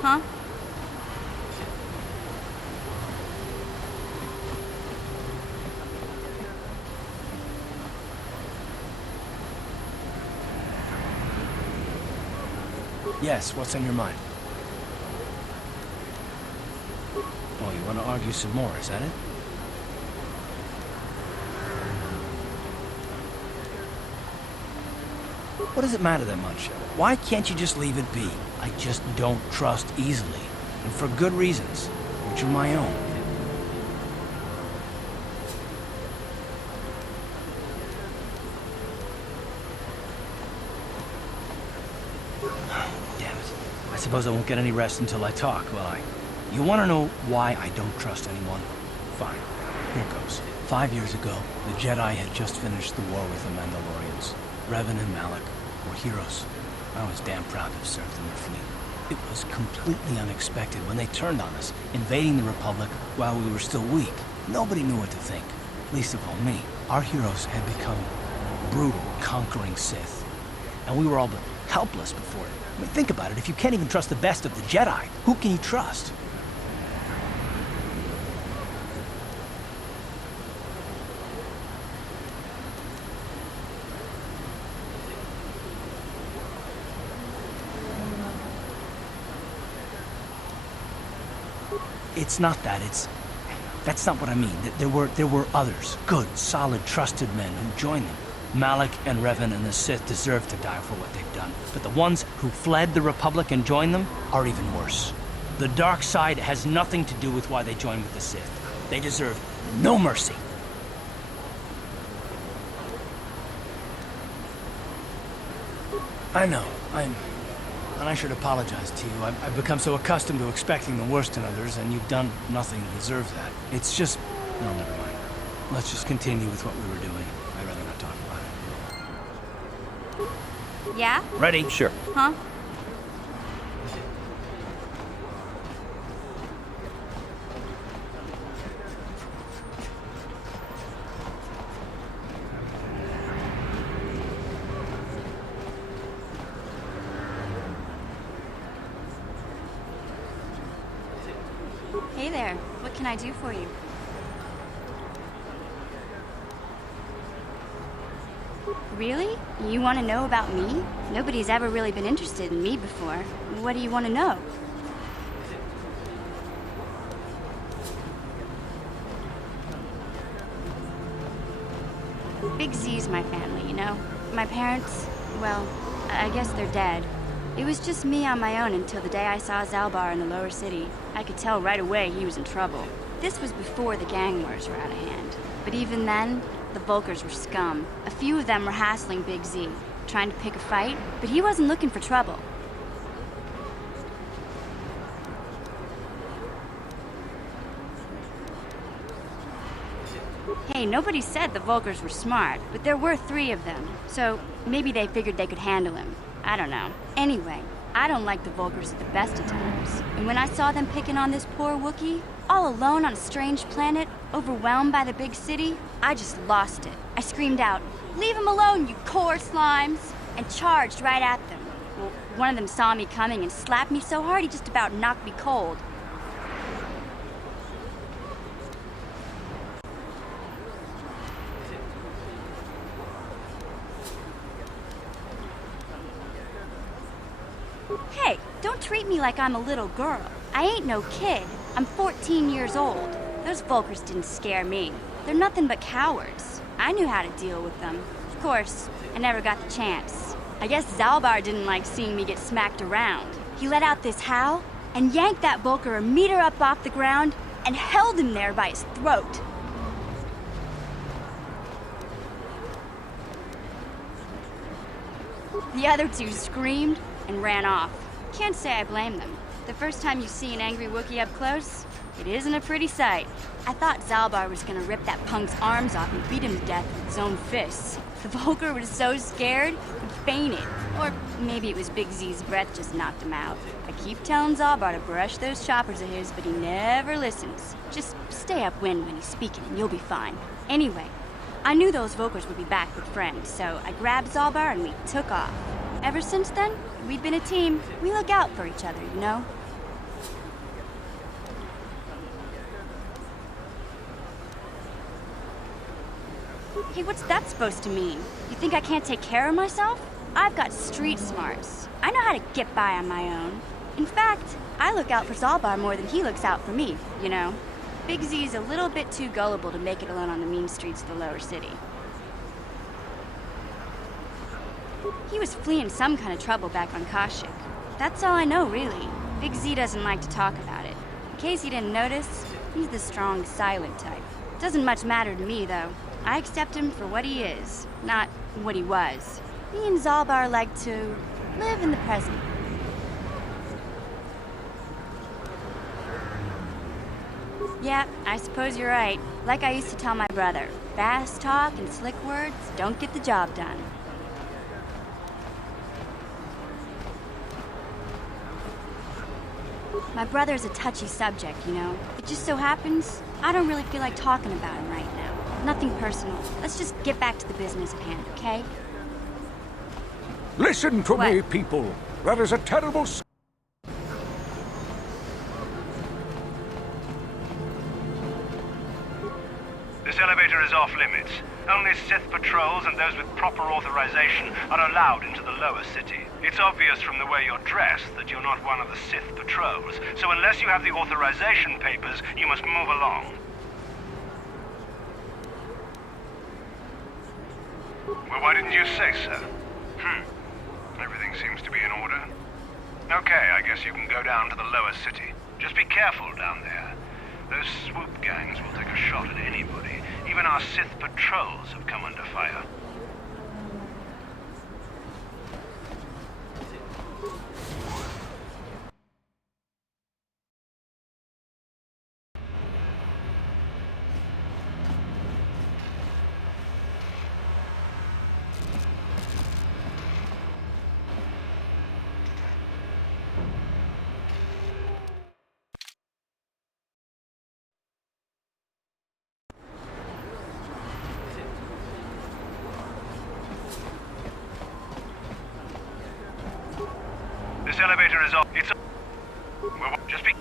Huh? Yes, what's on your mind? Oh, you want to argue some more, is that it? What does it matter that much? Why can't you just leave it be? I just don't trust easily, and for good reasons, which are my own. Damn it. I suppose I won't get any rest until I talk, will I? You want to know why I don't trust anyone? Fine. Here goes. 5 years ago, the Jedi had just finished the war with the Mandalorians. Revan and Malak were heroes. I was damn proud to have served in their fleet. It was completely unexpected when they turned on us, invading the Republic while we were still weak. Nobody knew what to think, least of all me. Our heroes had become brutal, conquering Sith, and we were all but helpless before it. I mean, think about it. If you can't even trust the best of the Jedi, who can you trust? It's not that, that's not what I mean. There were others, good, solid, trusted men who joined them. Malak and Revan and the Sith deserve to die for what they've done. But the ones who fled the Republic and joined them are even worse. The dark side has nothing to do with why they joined with the Sith. They deserve no mercy. I know, and I should apologize to you. I've become so accustomed to expecting the worst in others, and you've done nothing to deserve that. It's just... no, never mind. Let's just continue with what we were doing. I'd rather not talk about it. Yeah? Ready? Sure. Huh? Hey there. What can I do for you? Really? You want to know about me? Nobody's ever really been interested in me before. What do you want to know? Big Z's my family, you know? My parents, well, I guess they're dead. It was just me on my own until the day I saw Zaalbar in the lower city. I could tell right away he was in trouble. This was before the gang wars were out of hand. But even then, the Vulkars were scum. A few of them were hassling Big Z, trying to pick a fight, but he wasn't looking for trouble. Hey, nobody said the Vulkars were smart, but there were 3 of them, so maybe they figured they could handle him. I don't know. Anyway, I don't like the Vulkars at the best of times. And when I saw them picking on this poor Wookiee, all alone on a strange planet, overwhelmed by the big city, I just lost it. I screamed out, "Leave him alone, you core slimes!" and charged right at them. Well, one of them saw me coming and slapped me so hard he just about knocked me cold. Hey, don't treat me like I'm a little girl. I ain't no kid. I'm 14 years old. Those Vulkars didn't scare me. They're nothing but cowards. I knew how to deal with them. Of course, I never got the chance. I guess Zaalbar didn't like seeing me get smacked around. He let out this howl and yanked that Vulkar a meter up off the ground and held him there by his throat. The other two screamed and ran off. Can't say I blame them. The first time you see an angry Wookiee up close, it isn't a pretty sight. I thought Zaalbar was gonna rip that punk's arms off and beat him to death with his own fists. The Vulkar was so scared, he fainted. Or maybe it was Big Z's breath just knocked him out. I keep telling Zaalbar to brush those choppers of his, but he never listens. Just stay upwind when he's speaking and you'll be fine. Anyway, I knew those Vulkars would be back with friends, so I grabbed Zaalbar and we took off. Ever since then, we've been a team. We look out for each other, you know? Hey, what's that supposed to mean? You think I can't take care of myself? I've got street smarts. I know how to get by on my own. In fact, I look out for Zaalbar more than he looks out for me, you know? Big Z's a little bit too gullible to make it alone on the mean streets of the lower city. He was fleeing some kind of trouble back on Kashyyyk. That's all I know, really. Big Z doesn't like to talk about it. In case you didn't notice, he's the strong, silent type. Doesn't much matter to me, though. I accept him for what he is, not what he was. Me and Zaalbar like to live in the present. Yeah, I suppose you're right. Like I used to tell my brother, fast talk and slick words don't get the job done. My brother's a touchy subject, you know. It just so happens, I don't really feel like talking about him right now. Nothing personal. Let's just get back to the business at hand, okay? Listen to me, people. That is a terrible... This elevator is off limits. Only Sith patrols and those with proper authorization are allowed into the lower city. It's obvious from the way you're dressed that you're not one of the Sith patrols, so unless you have the authorization papers, you must move along. Well, why didn't you say so? Everything seems to be in order. Okay, I guess you can go down to the lower city. Just be careful down there. Those swoop gangs will take a shot at anybody. Even our Sith patrols have come under fire. This elevator is off. It's... Well, just be...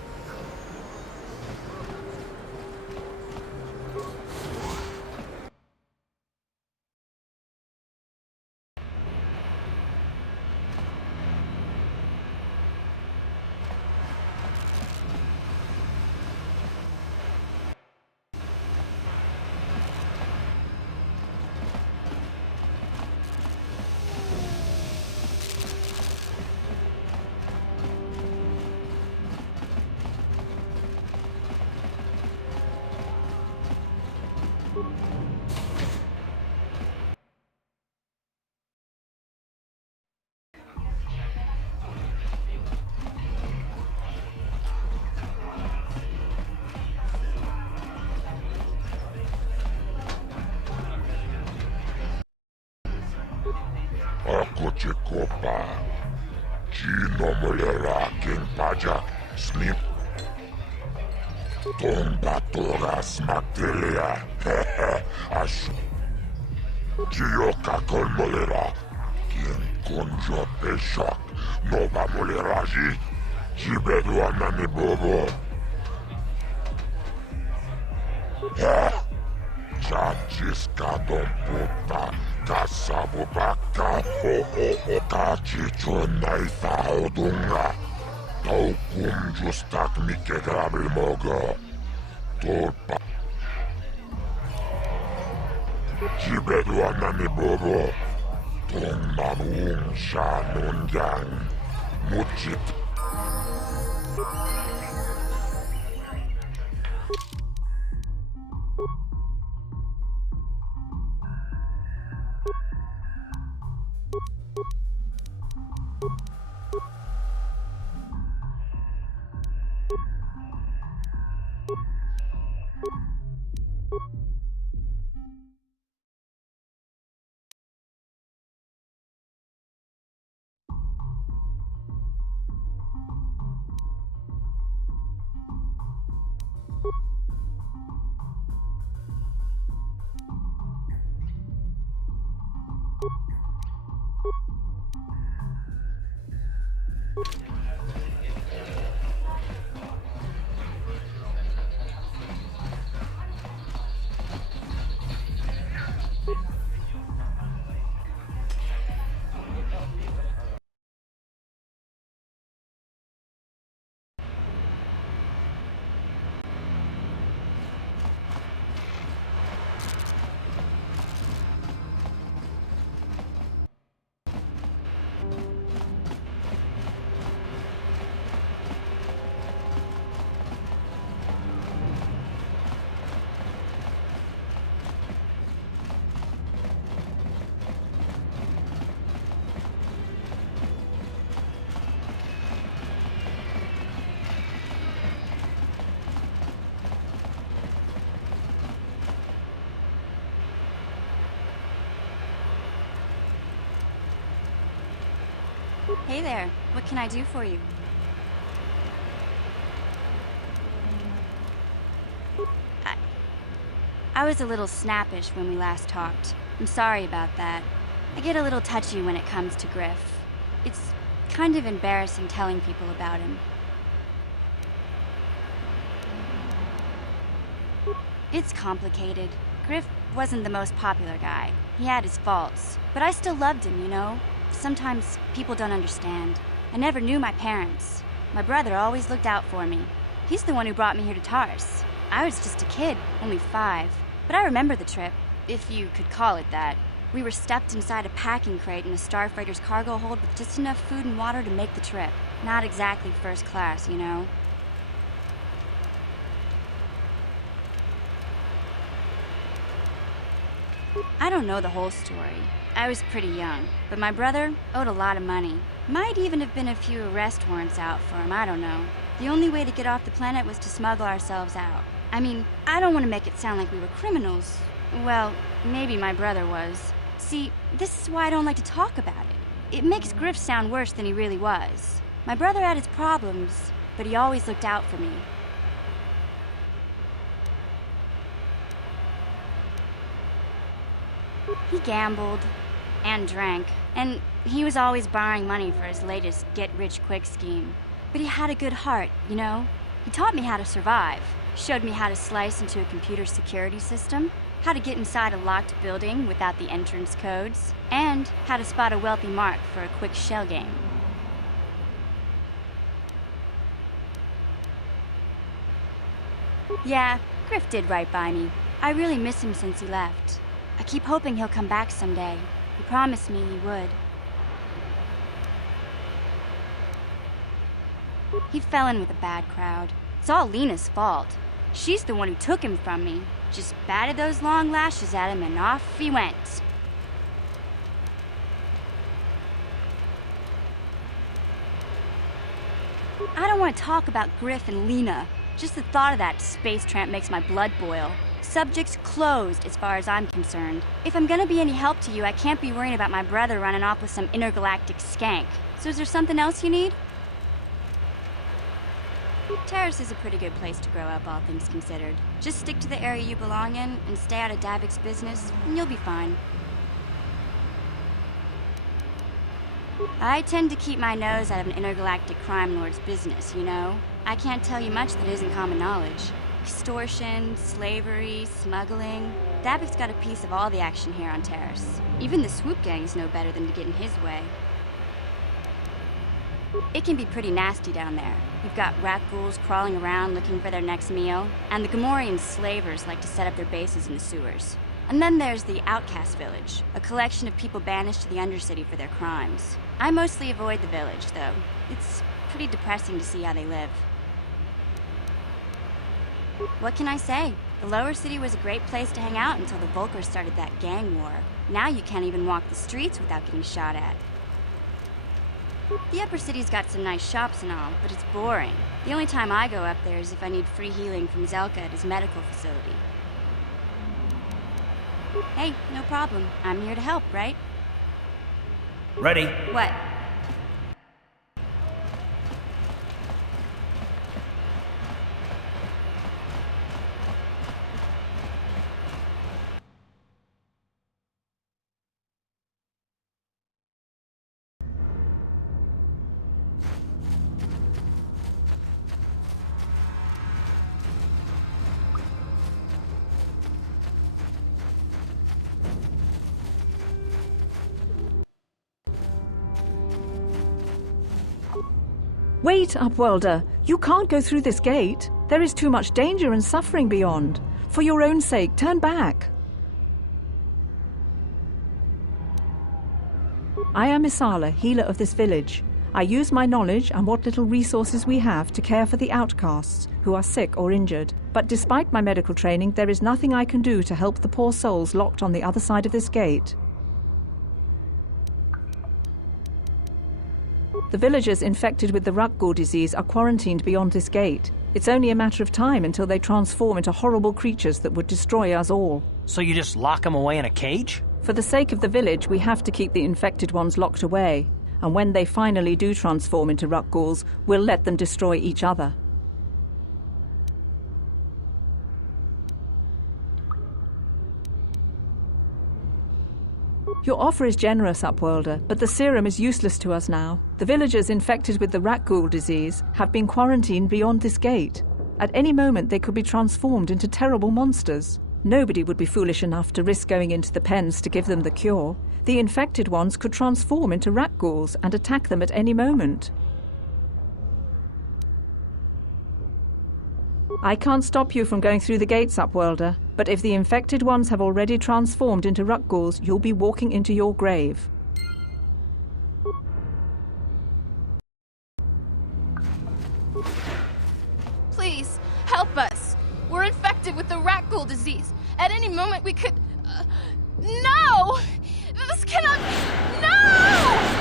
Ako Chekopa. Chino Molera King Pajak. Snip. Tomba Toras Mactelia. Ashu. Chioka Kol Molera. King Konjo Peshak. Nova Moleraji. Chibedu Anani Bobo. Chachiska puta, kasabubaka, ho, kachichona isaudunga, taukum justak mikegrabil mogo, tulpa. Chibedu anani bobo, tung mamung shanunjang, muchit. Hey there, what can I do for you? I was a little snappish when we last talked. I'm sorry about that. I get a little touchy when it comes to Griff. It's kind of embarrassing telling people about him. It's complicated. Griff wasn't the most popular guy. He had his faults. But I still loved him, you know? Sometimes people don't understand. I never knew my parents. My brother always looked out for me. He's the one who brought me here to Tars. I was just a kid, only 5. But I remember the trip, if you could call it that. We were stuffed inside a packing crate in a starfreighter's cargo hold with just enough food and water to make the trip. Not exactly first class, you know? I don't know the whole story. I was pretty young, but my brother owed a lot of money. Might even have been a few arrest warrants out for him, I don't know. The only way to get off the planet was to smuggle ourselves out. I mean, I don't want to make it sound like we were criminals. Well, maybe my brother was. See, this is why I don't like to talk about it. It makes Griff sound worse than he really was. My brother had his problems, but he always looked out for me. He gambled and drank, and he was always borrowing money for his latest get-rich-quick scheme. But he had a good heart, you know? He taught me how to survive, showed me how to slice into a computer security system, how to get inside a locked building without the entrance codes, and how to spot a wealthy mark for a quick shell game. Yeah, Griff did right by me. I really miss him since he left. I keep hoping he'll come back someday. He promised me he would. He fell in with a bad crowd. It's all Lena's fault. She's the one who took him from me. Just batted those long lashes at him and off he went. I don't want to talk about Griff and Lena. Just the thought of that space tramp makes my blood boil. Subject's closed as far as I'm concerned. If I'm gonna be any help to you, I can't be worrying about my brother running off with some intergalactic skank. So is there something else you need? Terrace is a pretty good place to grow up, all things considered. Just stick to the area you belong in and stay out of Davik's business, and you'll be fine. I tend to keep my nose out of an intergalactic crime lord's business, you know? I can't tell you much that isn't common knowledge. Extortion, slavery, smuggling. Davik's got a piece of all the action here on Terrace. Even the swoop gangs know better than to get in his way. It can be pretty nasty down there. You've got rat ghouls crawling around looking for their next meal, and the Gamorrean slavers like to set up their bases in the sewers. And then there's the outcast village, a collection of people banished to the Undercity for their crimes. I mostly avoid the village, though. It's pretty depressing to see how they live. What can I say? The lower city was a great place to hang out until the Vulkar started that gang war. Now you can't even walk the streets without getting shot at. The upper city's got some nice shops and all, but it's boring. The only time I go up there is if I need free healing from Zelka at his medical facility. Hey, no problem. I'm here to help, right? Ready? What? Wait, Upworlder! You can't go through this gate. There is too much danger and suffering beyond. For your own sake, turn back. I am Isala, healer of this village. I use my knowledge and what little resources we have to care for the outcasts who are sick or injured. But despite my medical training, there is nothing I can do to help the poor souls locked on the other side of this gate. The villagers infected with the Rukil disease are quarantined beyond this gate. It's only a matter of time until they transform into horrible creatures that would destroy us all. So you just lock them away in a cage? For the sake of the village, we have to keep the infected ones locked away. And when they finally do transform into Rukils, we'll let them destroy each other. Your offer is generous, Upworlder, but the serum is useless to us now. The villagers infected with the Rukil disease have been quarantined beyond this gate. At any moment, they could be transformed into terrible monsters. Nobody would be foolish enough to risk going into the pens to give them the cure. The infected ones could transform into Rukils and attack them at any moment. I can't stop you from going through the gates, Upworlder, but if the infected ones have already transformed into Rukils, you'll be walking into your grave. Please, help us. We're infected with the Rukil disease. At any moment we could... No! This cannot... No!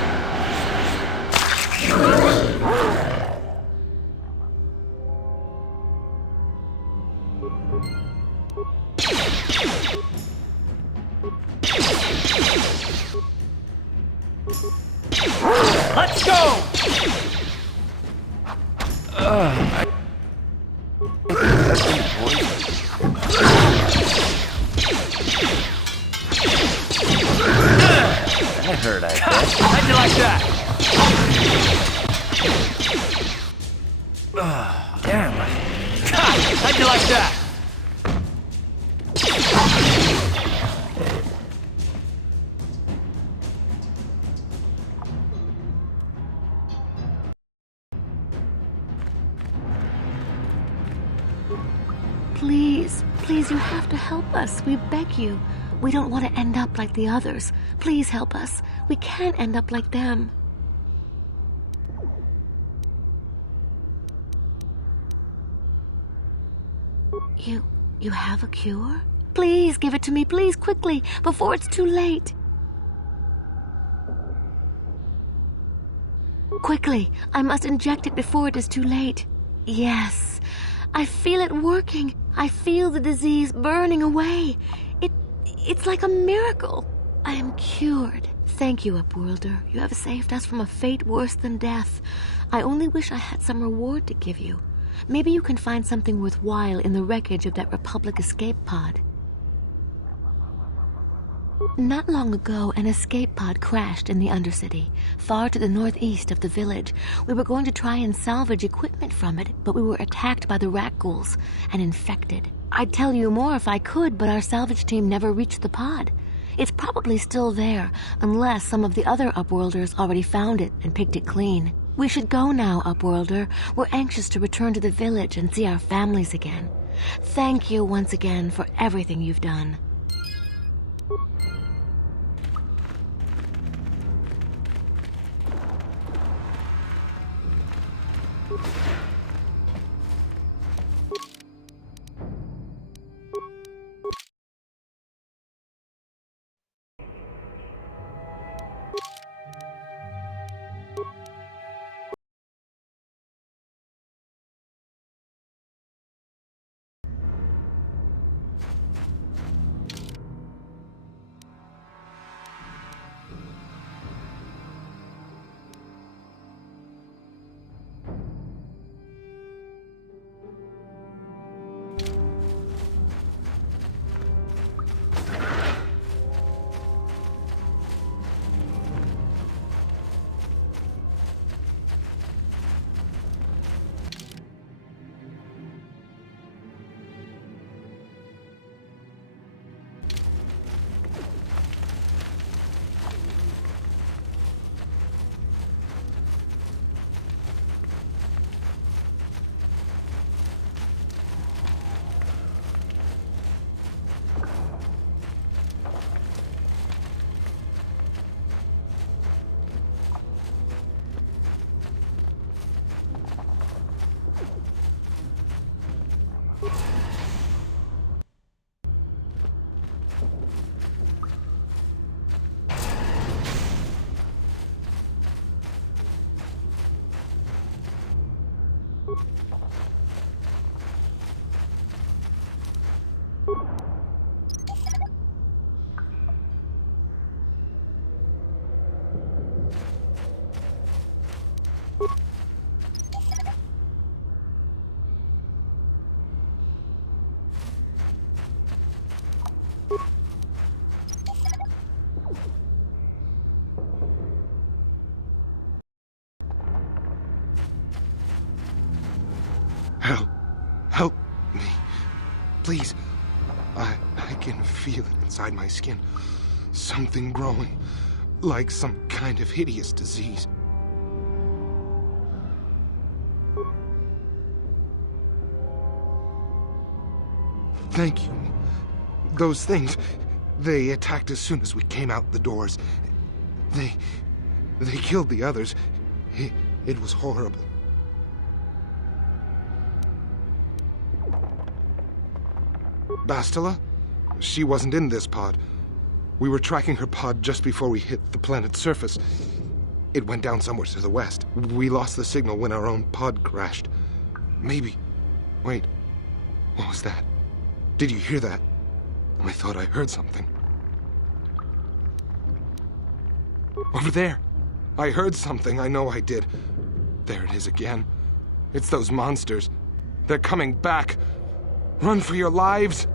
Let's go! That hurt, I bet. How'd you like that? Damn. How'd you like that? Please, please, you have to help us. We beg you. We don't want to end up like the others. Please help us. We can't end up like them. You have a cure? Please give it to me, please, quickly, before it's too late. Quickly, I must inject it before it is too late. Yes, I feel it working. I feel the disease burning away. It's like a miracle. I am cured. Thank you, Upworlder. You have saved us from a fate worse than death. I only wish I had some reward to give you. Maybe you can find something worthwhile in the wreckage of that Republic escape pod. Not long ago, an escape pod crashed in the Undercity, far to the northeast of the village. We were going to try and salvage equipment from it, but we were attacked by the rat ghouls and infected. I'd tell you more if I could, but our salvage team never reached the pod. It's probably still there, unless some of the other Upworlders already found it and picked it clean. We should go now, Upworlder. We're anxious to return to the village and see our families again. Thank you once again for everything you've done. Help me. Please. I can feel it inside my skin. Something growing. Like some kind of hideous disease. Thank you. Those things, they attacked as soon as we came out the doors. They killed the others. It was horrible. Bastila? She wasn't in this pod. We were tracking her pod just before we hit the planet's surface. It went down somewhere to the west. We lost the signal when our own pod crashed. Maybe... Wait. What was that? Did you hear that? I thought I heard something. Over there. I heard something. I know I did. There it is again. It's those monsters. They're coming back. Run for your lives!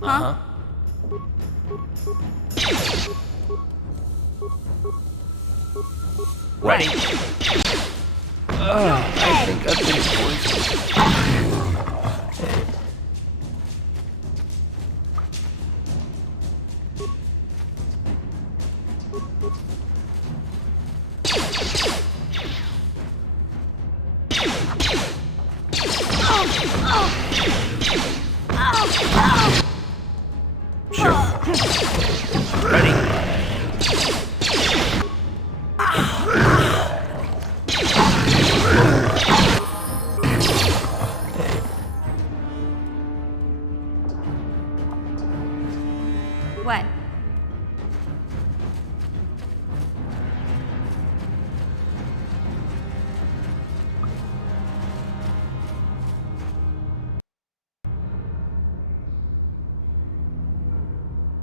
Huh? Ready? I think I've been poisoned.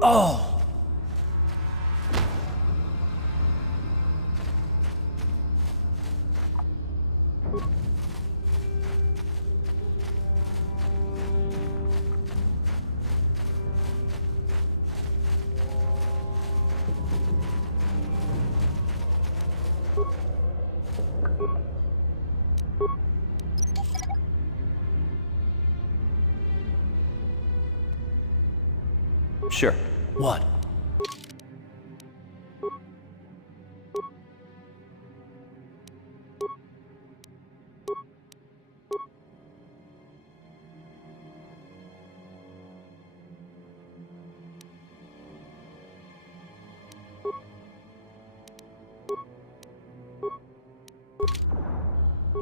Oh! Sure. What?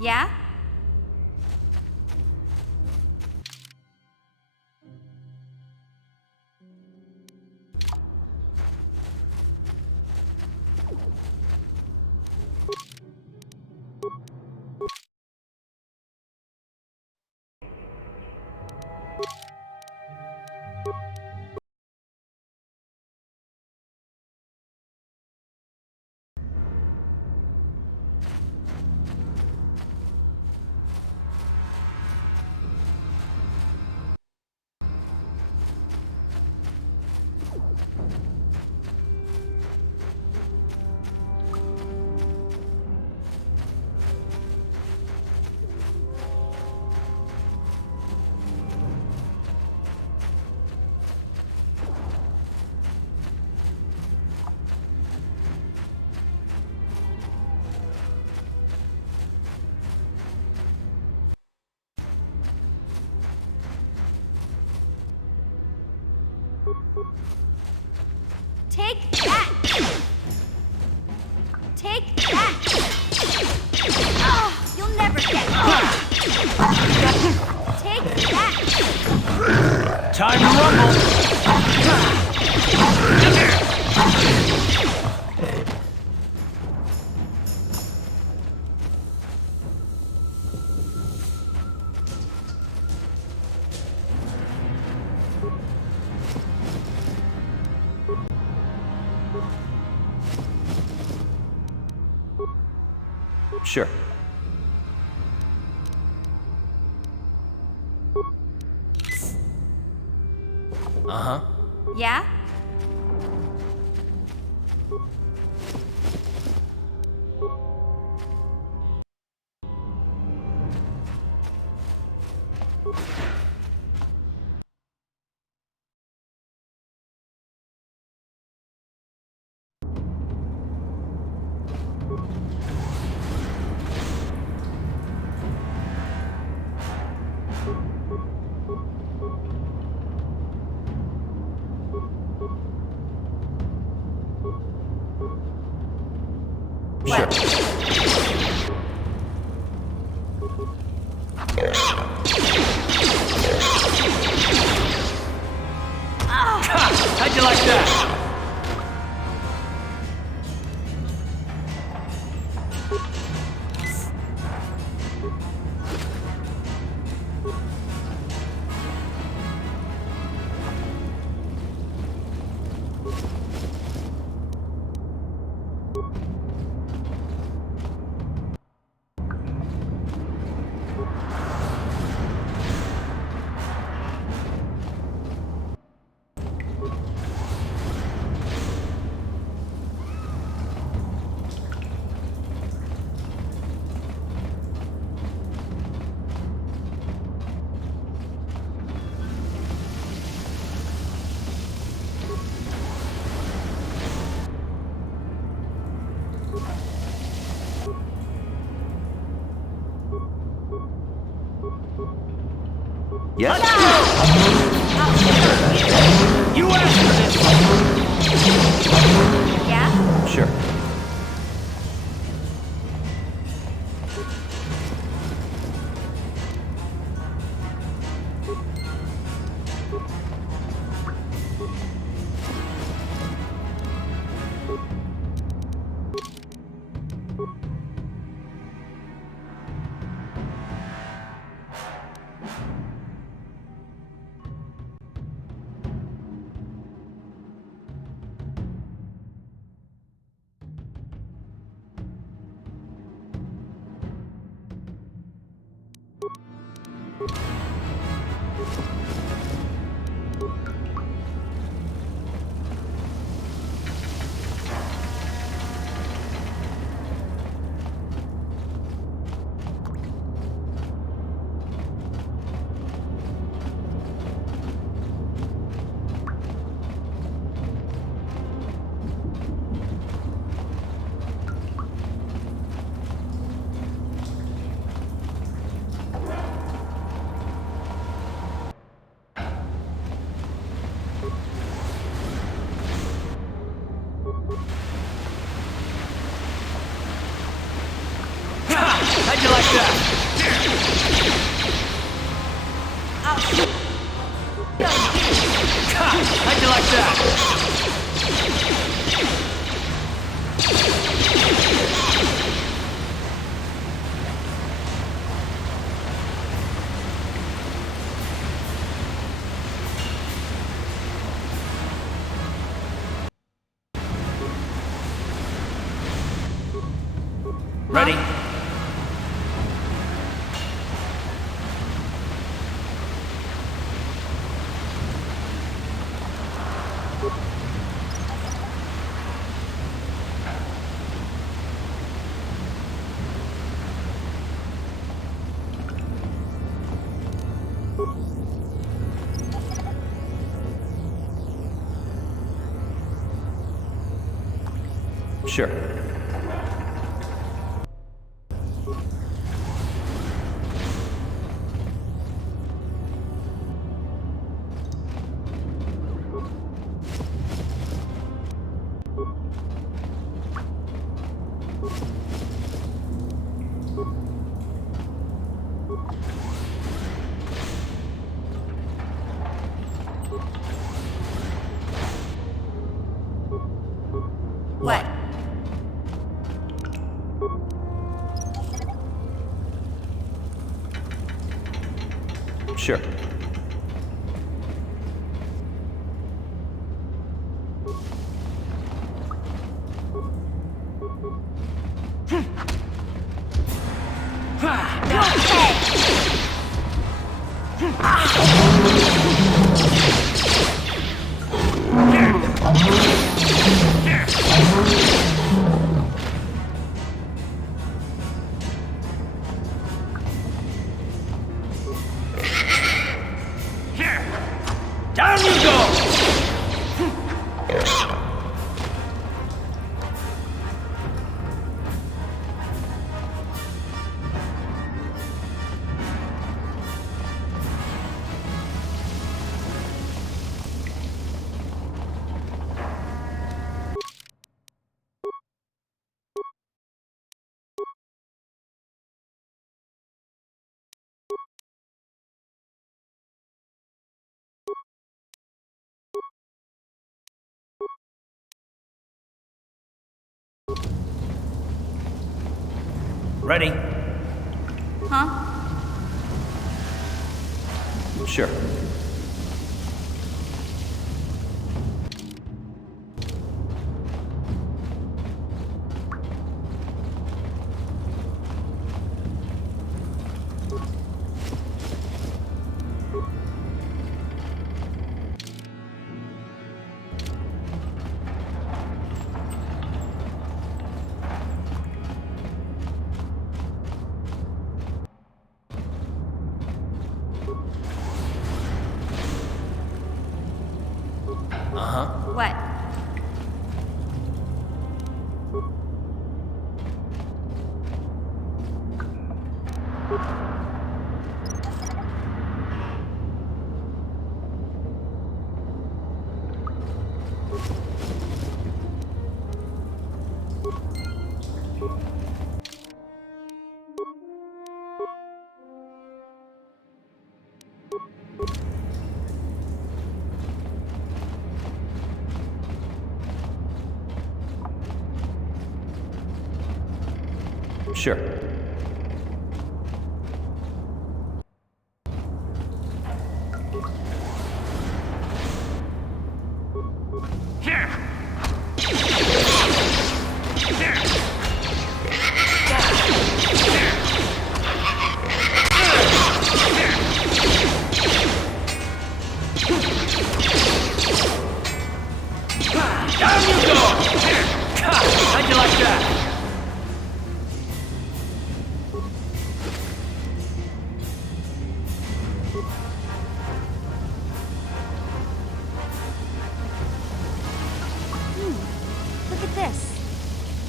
Yeah? Take that! Take that! Oh, you'll never get it! Take that! Time to rumble! Sure. Uh-huh. Yeah? How'd you like that? Yes? You asked for this! Yeah? Sure. How'd you like that? How'd you like that? Ready? Sure. What? Sure. Down you go! Ready? Huh? Sure. Uh-huh. What? Sure.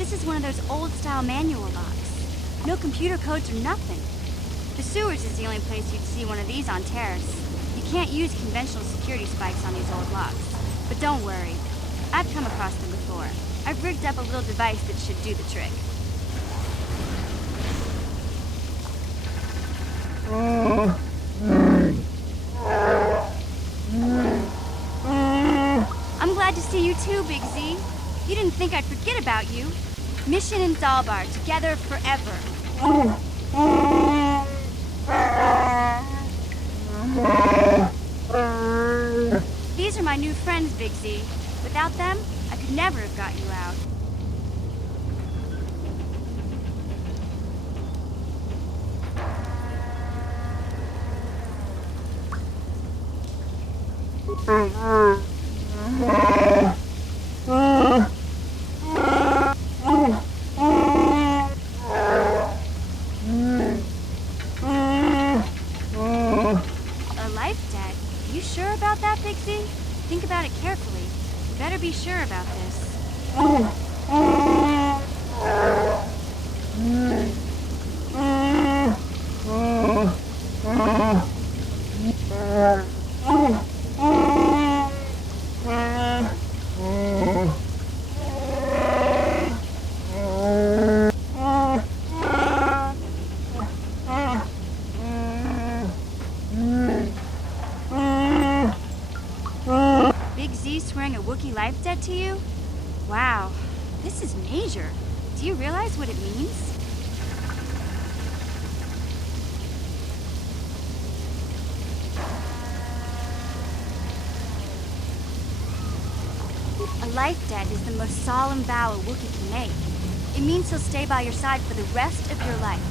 This is one of those old-style manual locks. No computer codes or nothing. The sewers is the only place you'd see one of these on Terrace. You can't use conventional security spikes on these old locks. But don't worry. I've come across them before. I've rigged up a little device that should do the trick. I'm glad to see you too, Big Z. You didn't think I'd forget about you. Mission in Zaalbar, together forever. These are my new friends, Big Z. Without them, I could never have got you out. A life debt? You sure about that, Big Z? Think about it carefully. You better be sure about this. Big Z swearing a Wookiee life debt to you? Wow, this is major. Do you realize what it means? A life debt is the most solemn vow a Wookiee can make. It means he'll stay by your side for the rest of your life.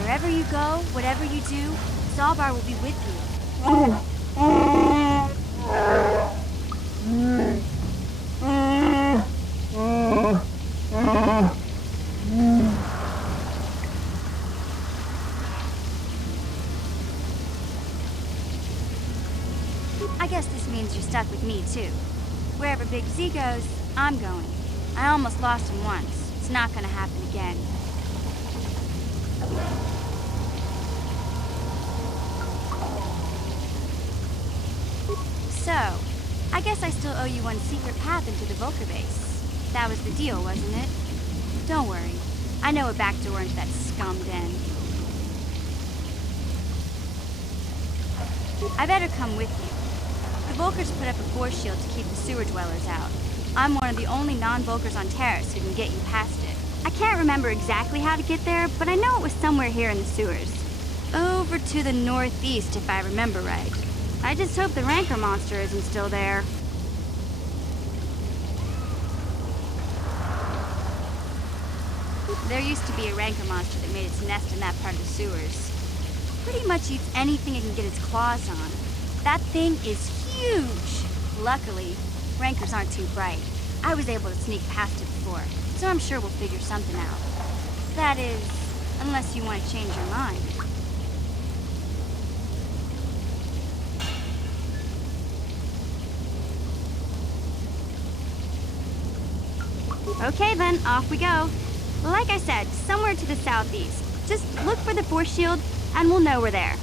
Wherever you go, whatever you do, Zaalbar will be with you. I guess this means you're stuck with me, too. Wherever Big Z goes, I'm going. I almost lost him once. It's not gonna happen again. So, I guess I still owe you one secret path into the Vulkar base. That was the deal, wasn't it? Don't worry. I know a back door into that scum den. I better come with you. The Vulkars put up a force shield to keep the sewer dwellers out. I'm one of the only non-Vulkars on Terrace who can get you past it. I can't remember exactly how to get there, but I know it was somewhere here in the sewers. Over to the northeast, if I remember right. I just hope the Rancor monster isn't still there. There used to be a Rancor monster that made its nest in that part of the sewers. Pretty much eats anything it can get its claws on. That thing is huge! Luckily, Rancors aren't too bright. I was able to sneak past it before, so I'm sure we'll figure something out. That is, unless you want to change your mind. Okay then, off we go. Like I said, somewhere to the southeast. Just look for the force shield, and we'll know we're there.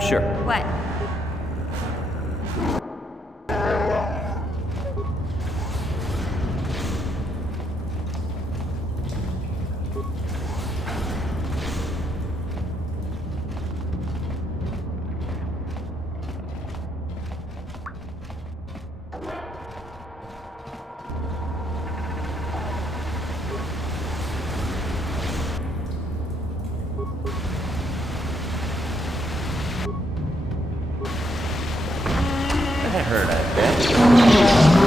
Sure. What? That hurt, I bet.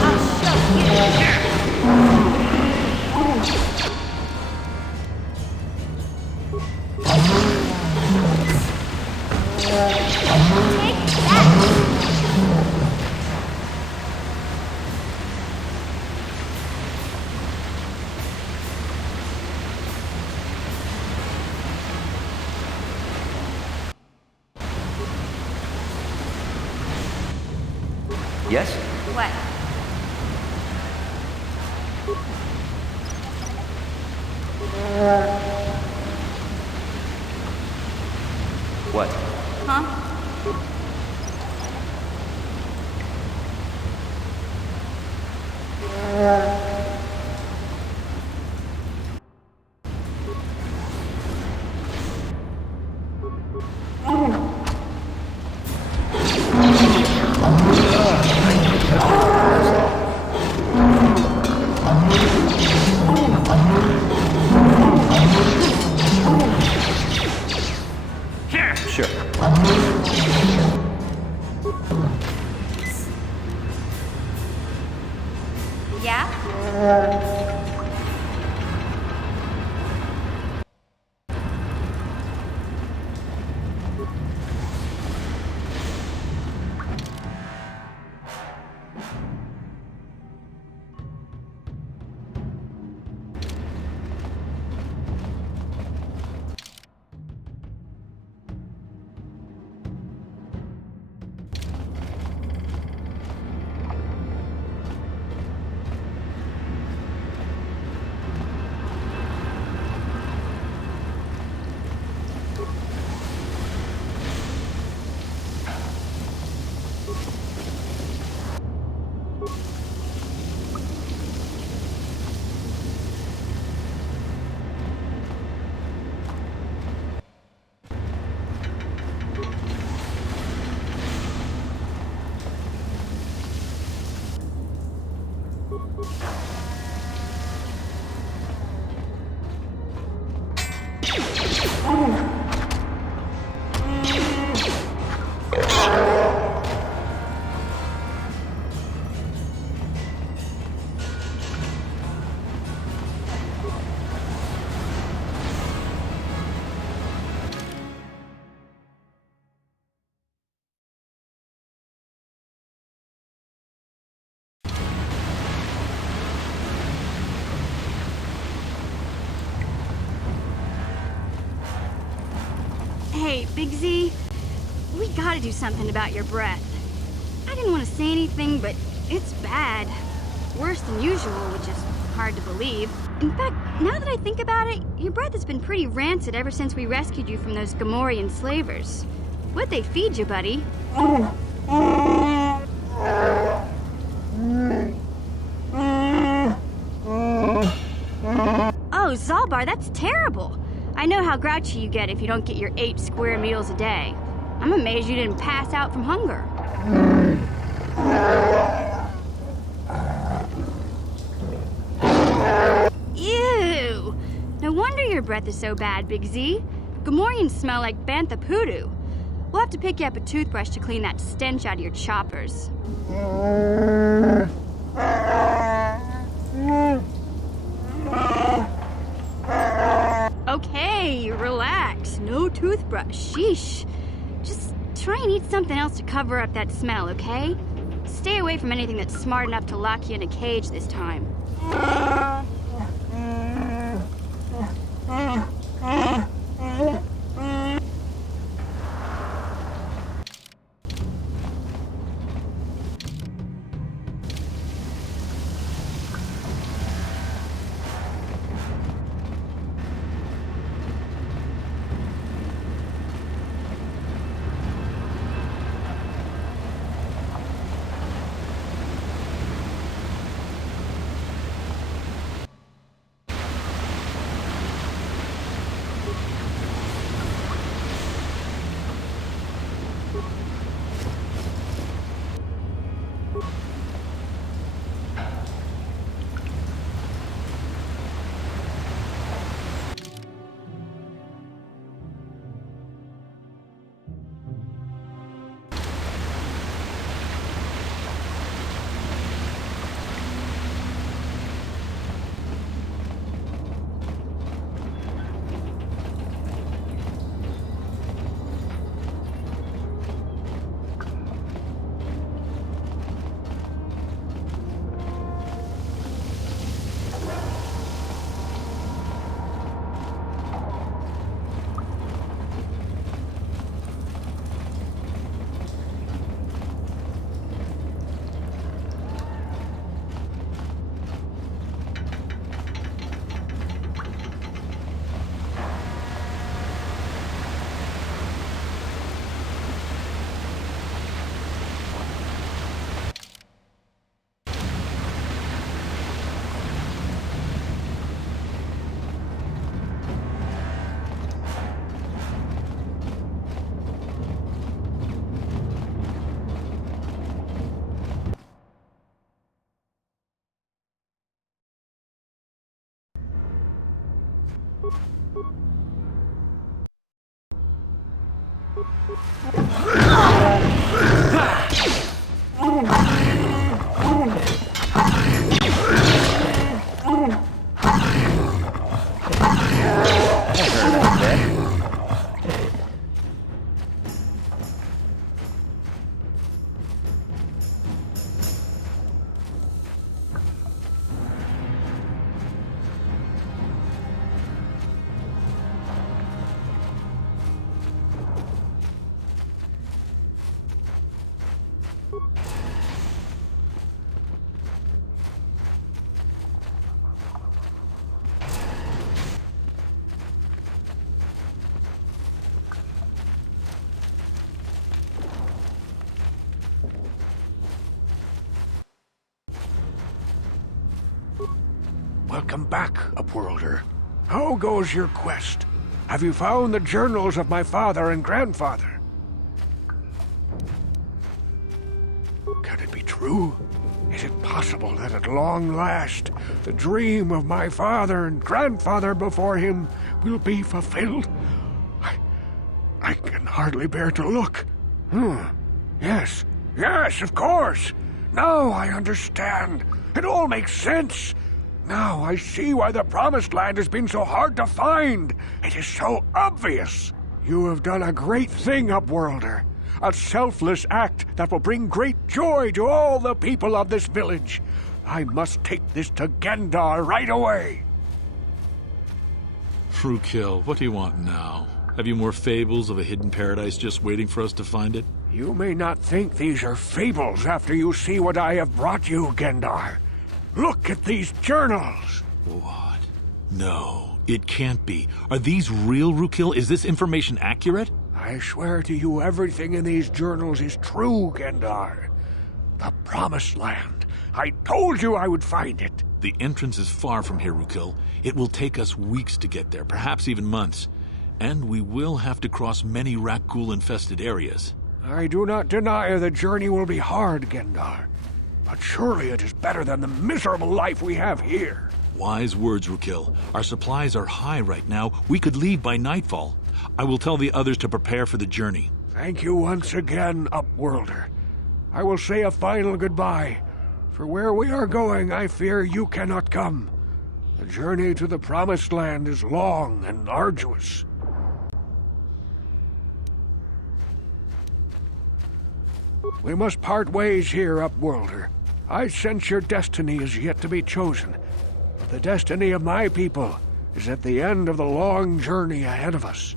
Yes? What? What? Huh? Sure. Yeah? Hey, Big Z, we gotta do something about your breath. I didn't want to say anything, but it's bad. Worse than usual, which is hard to believe. In fact, now that I think about it, your breath has been pretty rancid ever since we rescued you from those Gamorrean slavers. What'd they feed you, buddy? Oh, Zaalbar, that's terrible. I know how grouchy you get if you don't get your 8 square meals a day. I'm amazed you didn't pass out from hunger. Ew! No wonder your breath is so bad, Big Z. Gamorreans smell like bantha poodoo. We'll have to pick you up a toothbrush to clean that stench out of your choppers. Okay, relax. No toothbrush. Sheesh. Just try and eat something else to cover up that smell, okay? Stay away from anything that's smart enough to lock you in a cage this time. Welcome back, Upworlder. How goes your quest? Have you found the journals of my father and grandfather? Can it be true? Is it possible that at long last, the dream of my father and grandfather before him will be fulfilled? I can hardly bear to look. Yes, of course. Now I understand. It all makes sense. Now I see why the Promised Land has been so hard to find. It is so obvious. You have done a great thing, Upworlder. A selfless act that will bring great joy to all the people of this village. I must take this to Hendar right away. Rukil, what do you want now? Have you more fables of a hidden paradise just waiting for us to find it? You may not think these are fables after you see what I have brought you, Hendar. Look at these journals! What? No, it can't be. Are these real, Rukil? Is this information accurate? I swear to you, everything in these journals is true, Hendar. The Promised Land. I told you I would find it. The entrance is far from here, Rukil. It will take us weeks to get there, perhaps even months. And we will have to cross many Rakghoul-infested areas. I do not deny the journey will be hard, Hendar. But surely it is better than the miserable life we have here. Wise words, Rukil. Our supplies are high right now. We could leave by nightfall. I will tell the others to prepare for the journey. Thank you once again, Upworlder. I will say a final goodbye. For where we are going, I fear you cannot come. The journey to the Promised Land is long and arduous. We must part ways here, Upworlder. I sense your destiny is yet to be chosen. But the destiny of my people is at the end of the long journey ahead of us.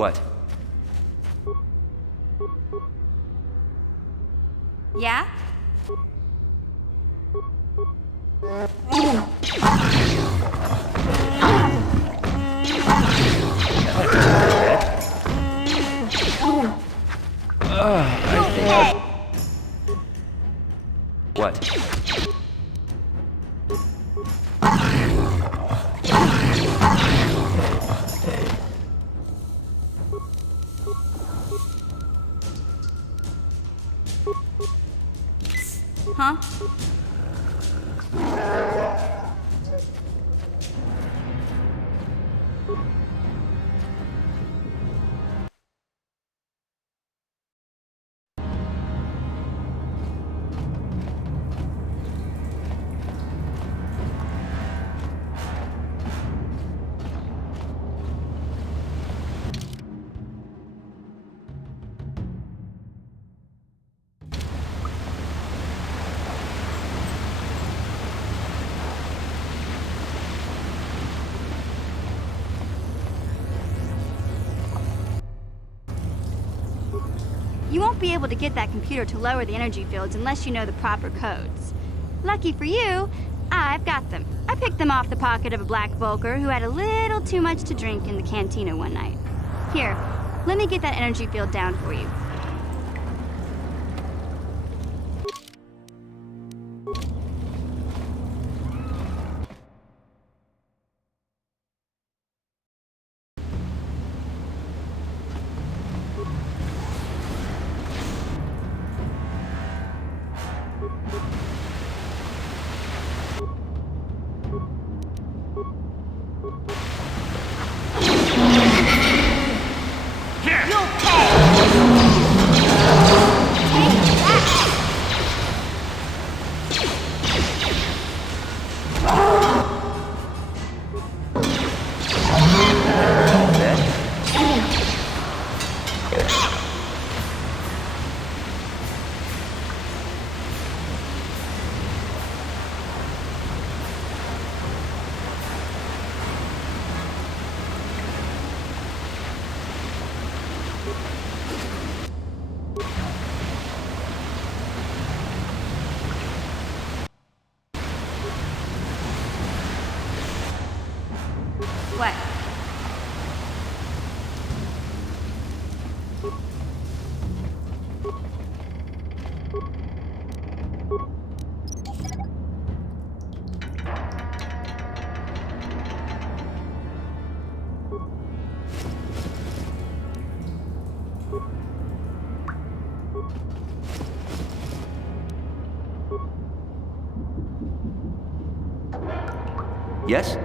What? Yeah? What? Huh? You won't be able to get that computer to lower the energy fields unless you know the proper codes. Lucky for you, I've got them. I picked them off the pocket of a black Vulkar who had a little too much to drink in the cantina one night. Here, let me get that energy field down for you. What? Yes?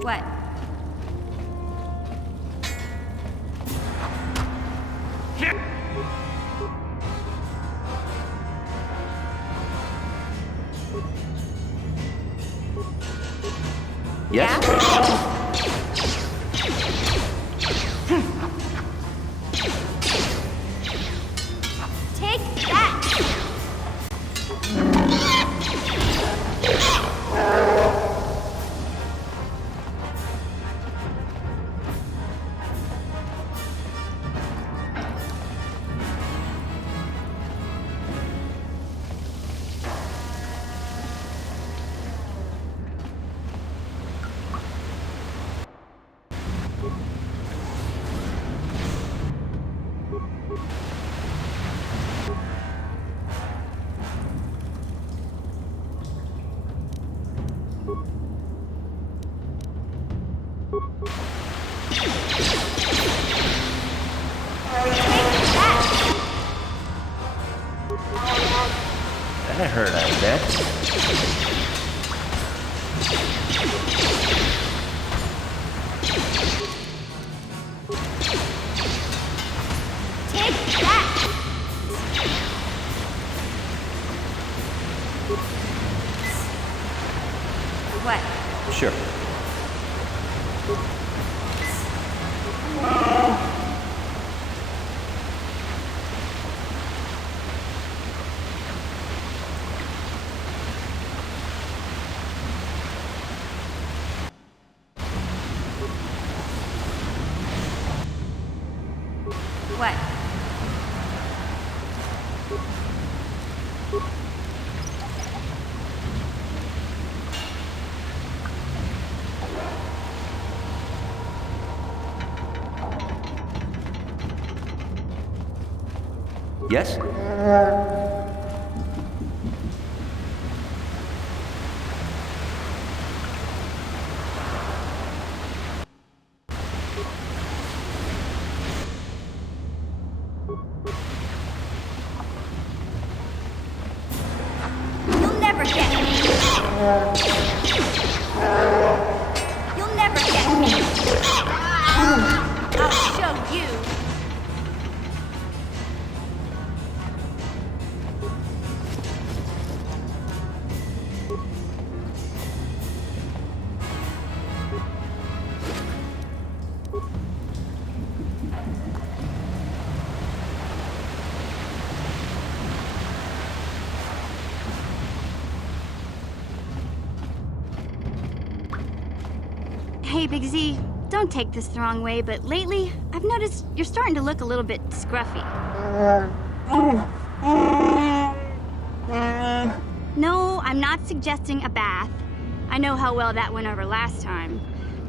What? Yes? Take that! That hurt, I bet. Take that! What? Sure. What? Yes? You'll never get me! You'll never get me! I'll show you! Hey, Big Z, don't take this the wrong way, but lately, I've noticed you're starting to look a little bit scruffy. No, I'm not suggesting a bath. I know how well that went over last time.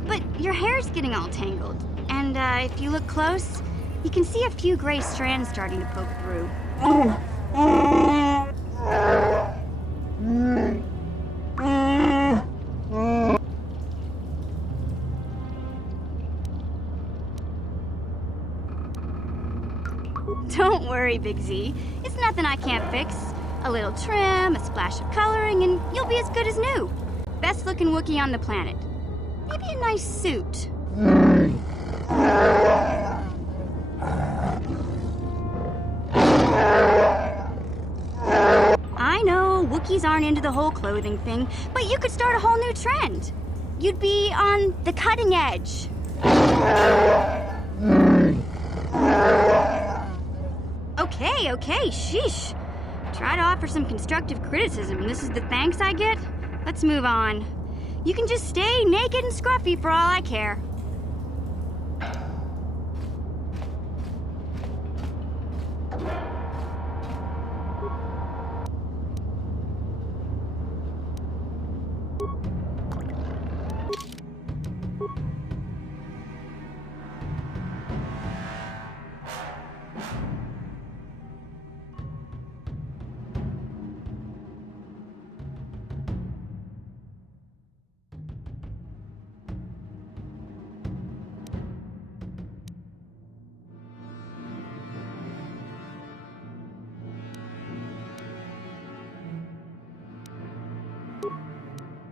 But your hair's getting all tangled, and if you look close, you can see a few gray strands starting to poke through. Don't worry, Big Z. It's nothing I can't fix. A little trim, a splash of coloring, and you'll be as good as new. Best looking Wookiee on the planet. Maybe a nice suit. I know, Wookiees aren't into the whole clothing thing, but you could start a whole new trend. You'd be on the cutting edge. Okay, sheesh. Try to offer some constructive criticism, and this is the thanks I get? Let's move on. You can just stay naked and scruffy for all I care.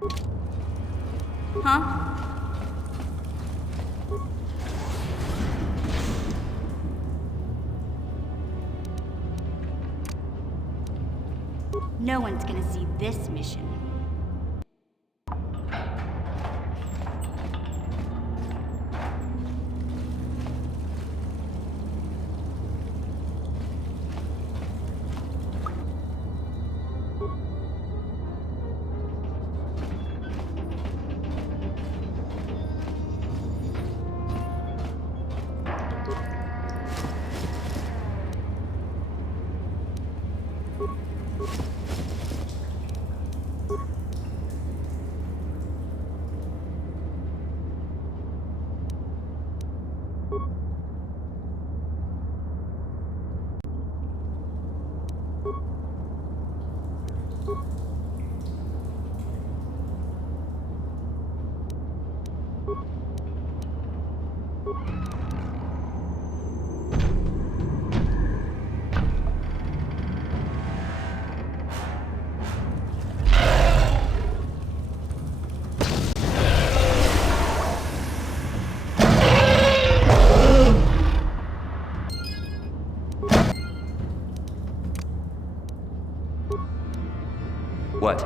Huh? No one's gonna see this mission. What?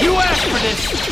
You asked for this!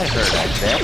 I heard I bet.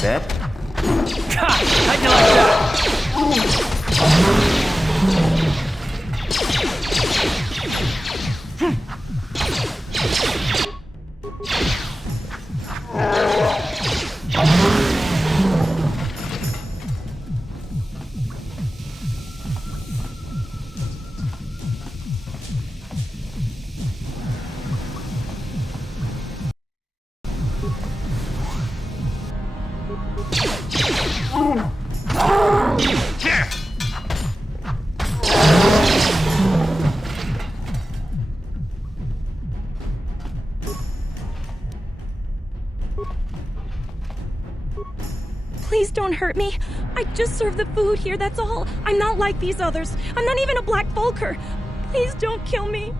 that. How'd you like that? Please don't hurt me. I just serve the food here, that's all. I'm not like these others. I'm not even a Black Vulkar. Please don't kill me.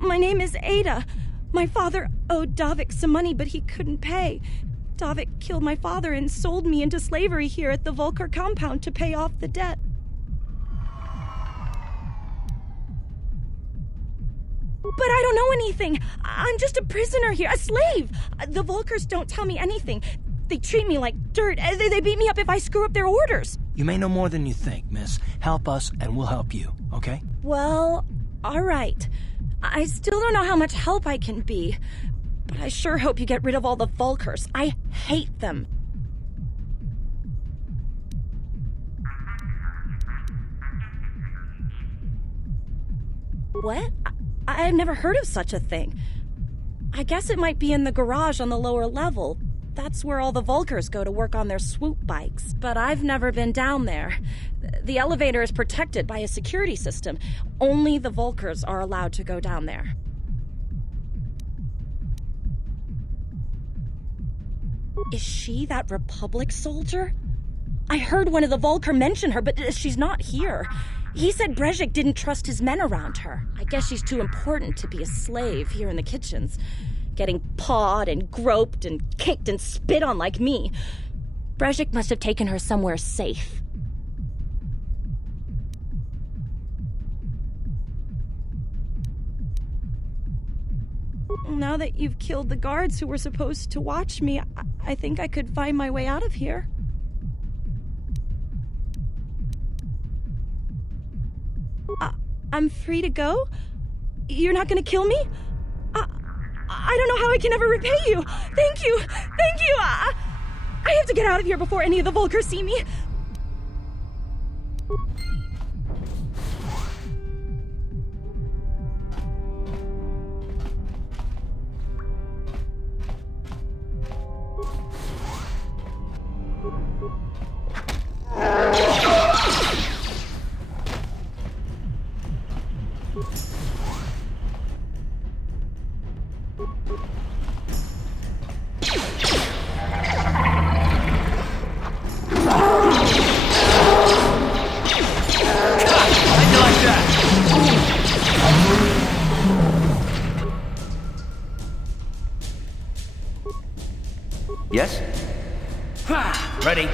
My name is Ada. My father owed Davik some money, but he couldn't pay. Davik killed my father and sold me into slavery here at the Vulkar compound to pay off the debt. But I don't know anything. I'm just a prisoner here, a slave. The Vulkars don't tell me anything. They treat me like dirt. They beat me up if I screw up their orders. You may know more than you think, miss. Help us and we'll help you, okay? Well, all right. I still don't know how much help I can be, but I sure hope you get rid of all the Vulkars. I hate them. What? I've never heard of such a thing. I guess it might be in the garage on the lower level. That's where all the Vulkars go to work on their swoop bikes. But I've never been down there. The elevator is protected by a security system. Only the Vulkars are allowed to go down there. Is she that Republic soldier? I heard one of the Vulkar mention her, but she's not here. He said Brejik didn't trust his men around her. I guess she's too important to be a slave here in the kitchens. Getting pawed and groped and kicked and spit on like me. Brejik must have taken her somewhere safe. Now that you've killed the guards who were supposed to watch me, I think I could find my way out of here. I'm free to go? You're not gonna kill me? I don't know how I can ever repay you. Thank you. Thank you. I have to get out of here before any of the Vulkars see me. Yes? Ready.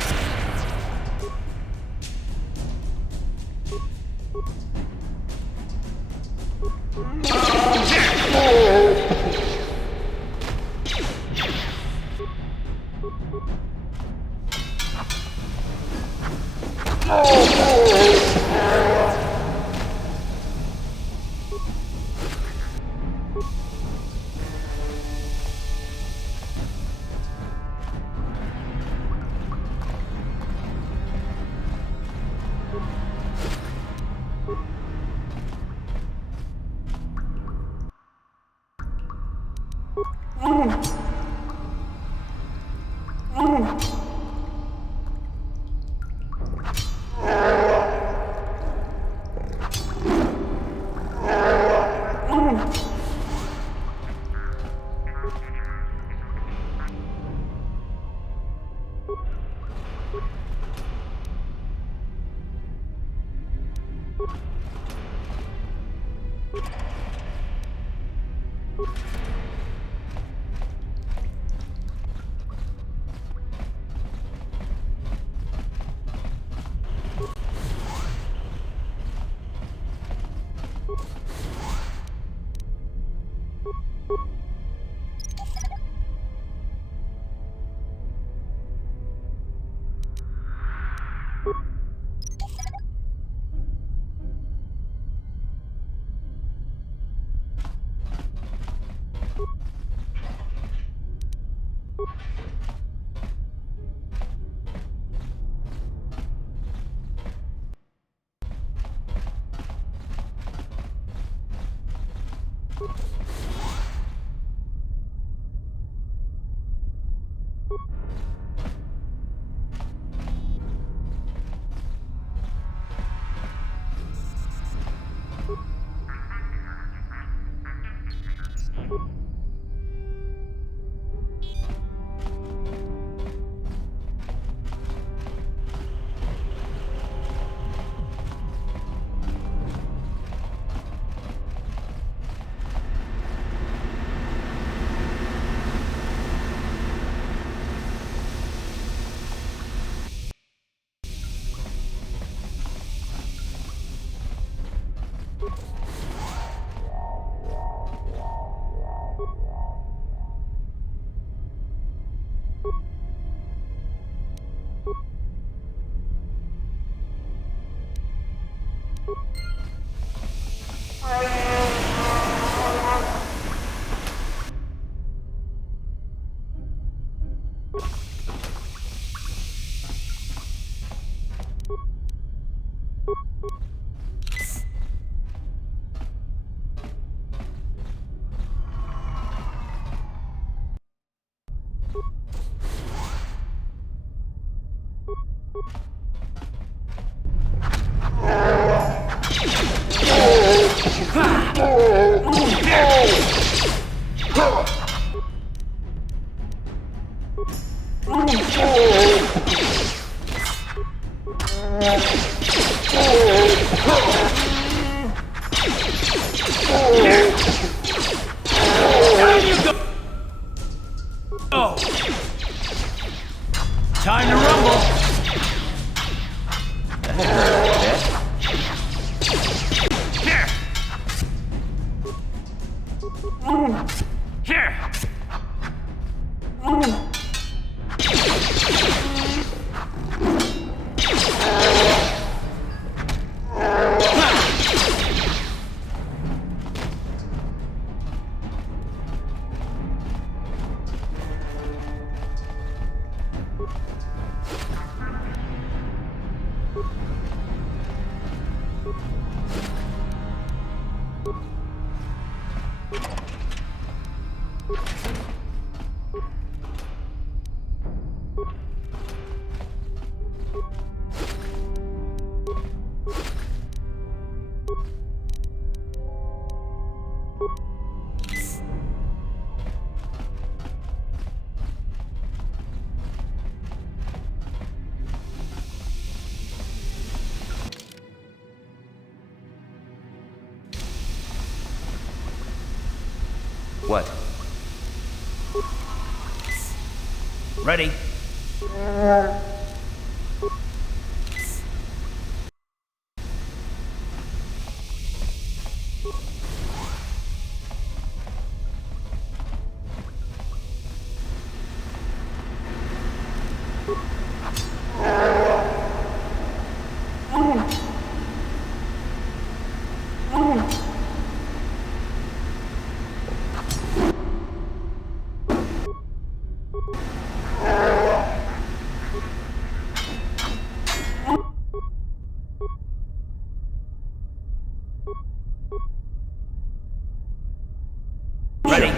Time to rumble! Here! What? Ready? Ready?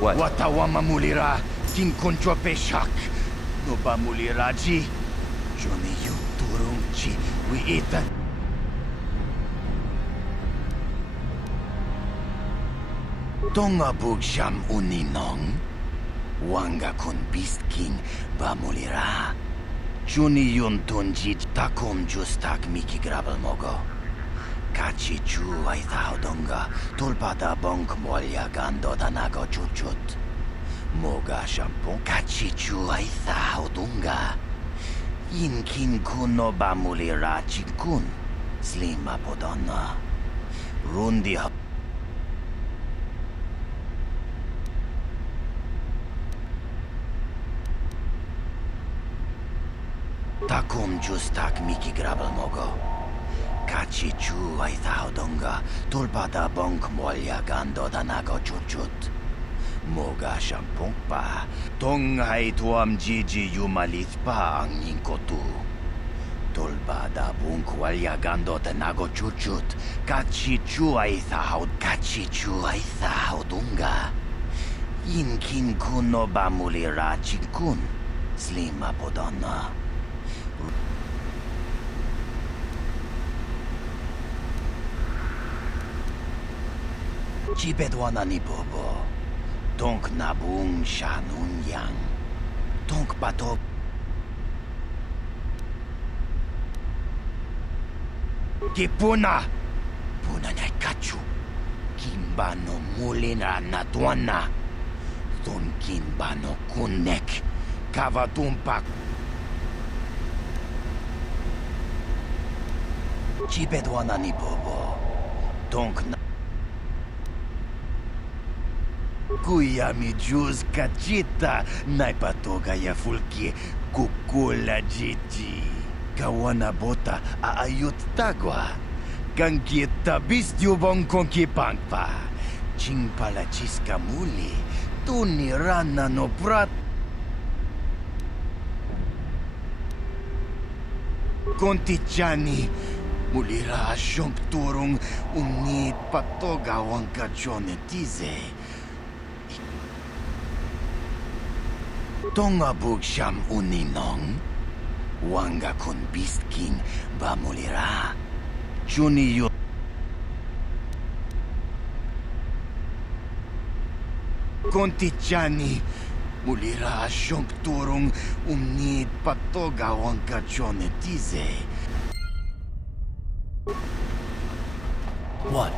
What? Watawama mulira, kinkoncho peshak. No ba muliraji? Johnny yu turungchi, we eat a... Tonga bugsham uninong. Wanga kun beast king ba mulira. Johnny yun tunji takom justak miki grabel mogo. Kachi chu ay donga tulpada bonk molya gando danago chuchut. Moga shampoo kachi chu ay dunga. Inkin kuno ba mulira chinkun. Slima podonna. Rundi ha. Takum justak miki grabel mogo. Kachi chu ay donga tulpada bonk molya gando danago chuchut. Moga shampoo pa. Tong ay tuam jiji yumalit pa ang inkotu. Tulpada bonk molya gando danago chuchut. Kachi chu ay dunga. Inkin kuno ba mulira chinkun. Slima podonna. Chibedwana ni bobo. Tonk nabung shanun yang. Tonk pato. Kipuna. Puna nyay kachu. Kimbano mulina natuana. Ton kimbano kunek. Kavatumpak. Chibedwana ni bobo. Tonk na. Kuya mi juz kachita, naipatoga ya fulki, Kukula jiji. Kawana bota aayut tagwa. Kankita bistyubong konkipangpa. Chingpala chiska muli. Tunirana no prat. Kontichani. Mulira asyong turong unit patogawang kajonetize. Tongabog siyam uninong. Wanga kun beast king ba mulira. Juniyo. Kontichani. Mulira asyong turong unit patogawang kajonetize. What?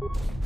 you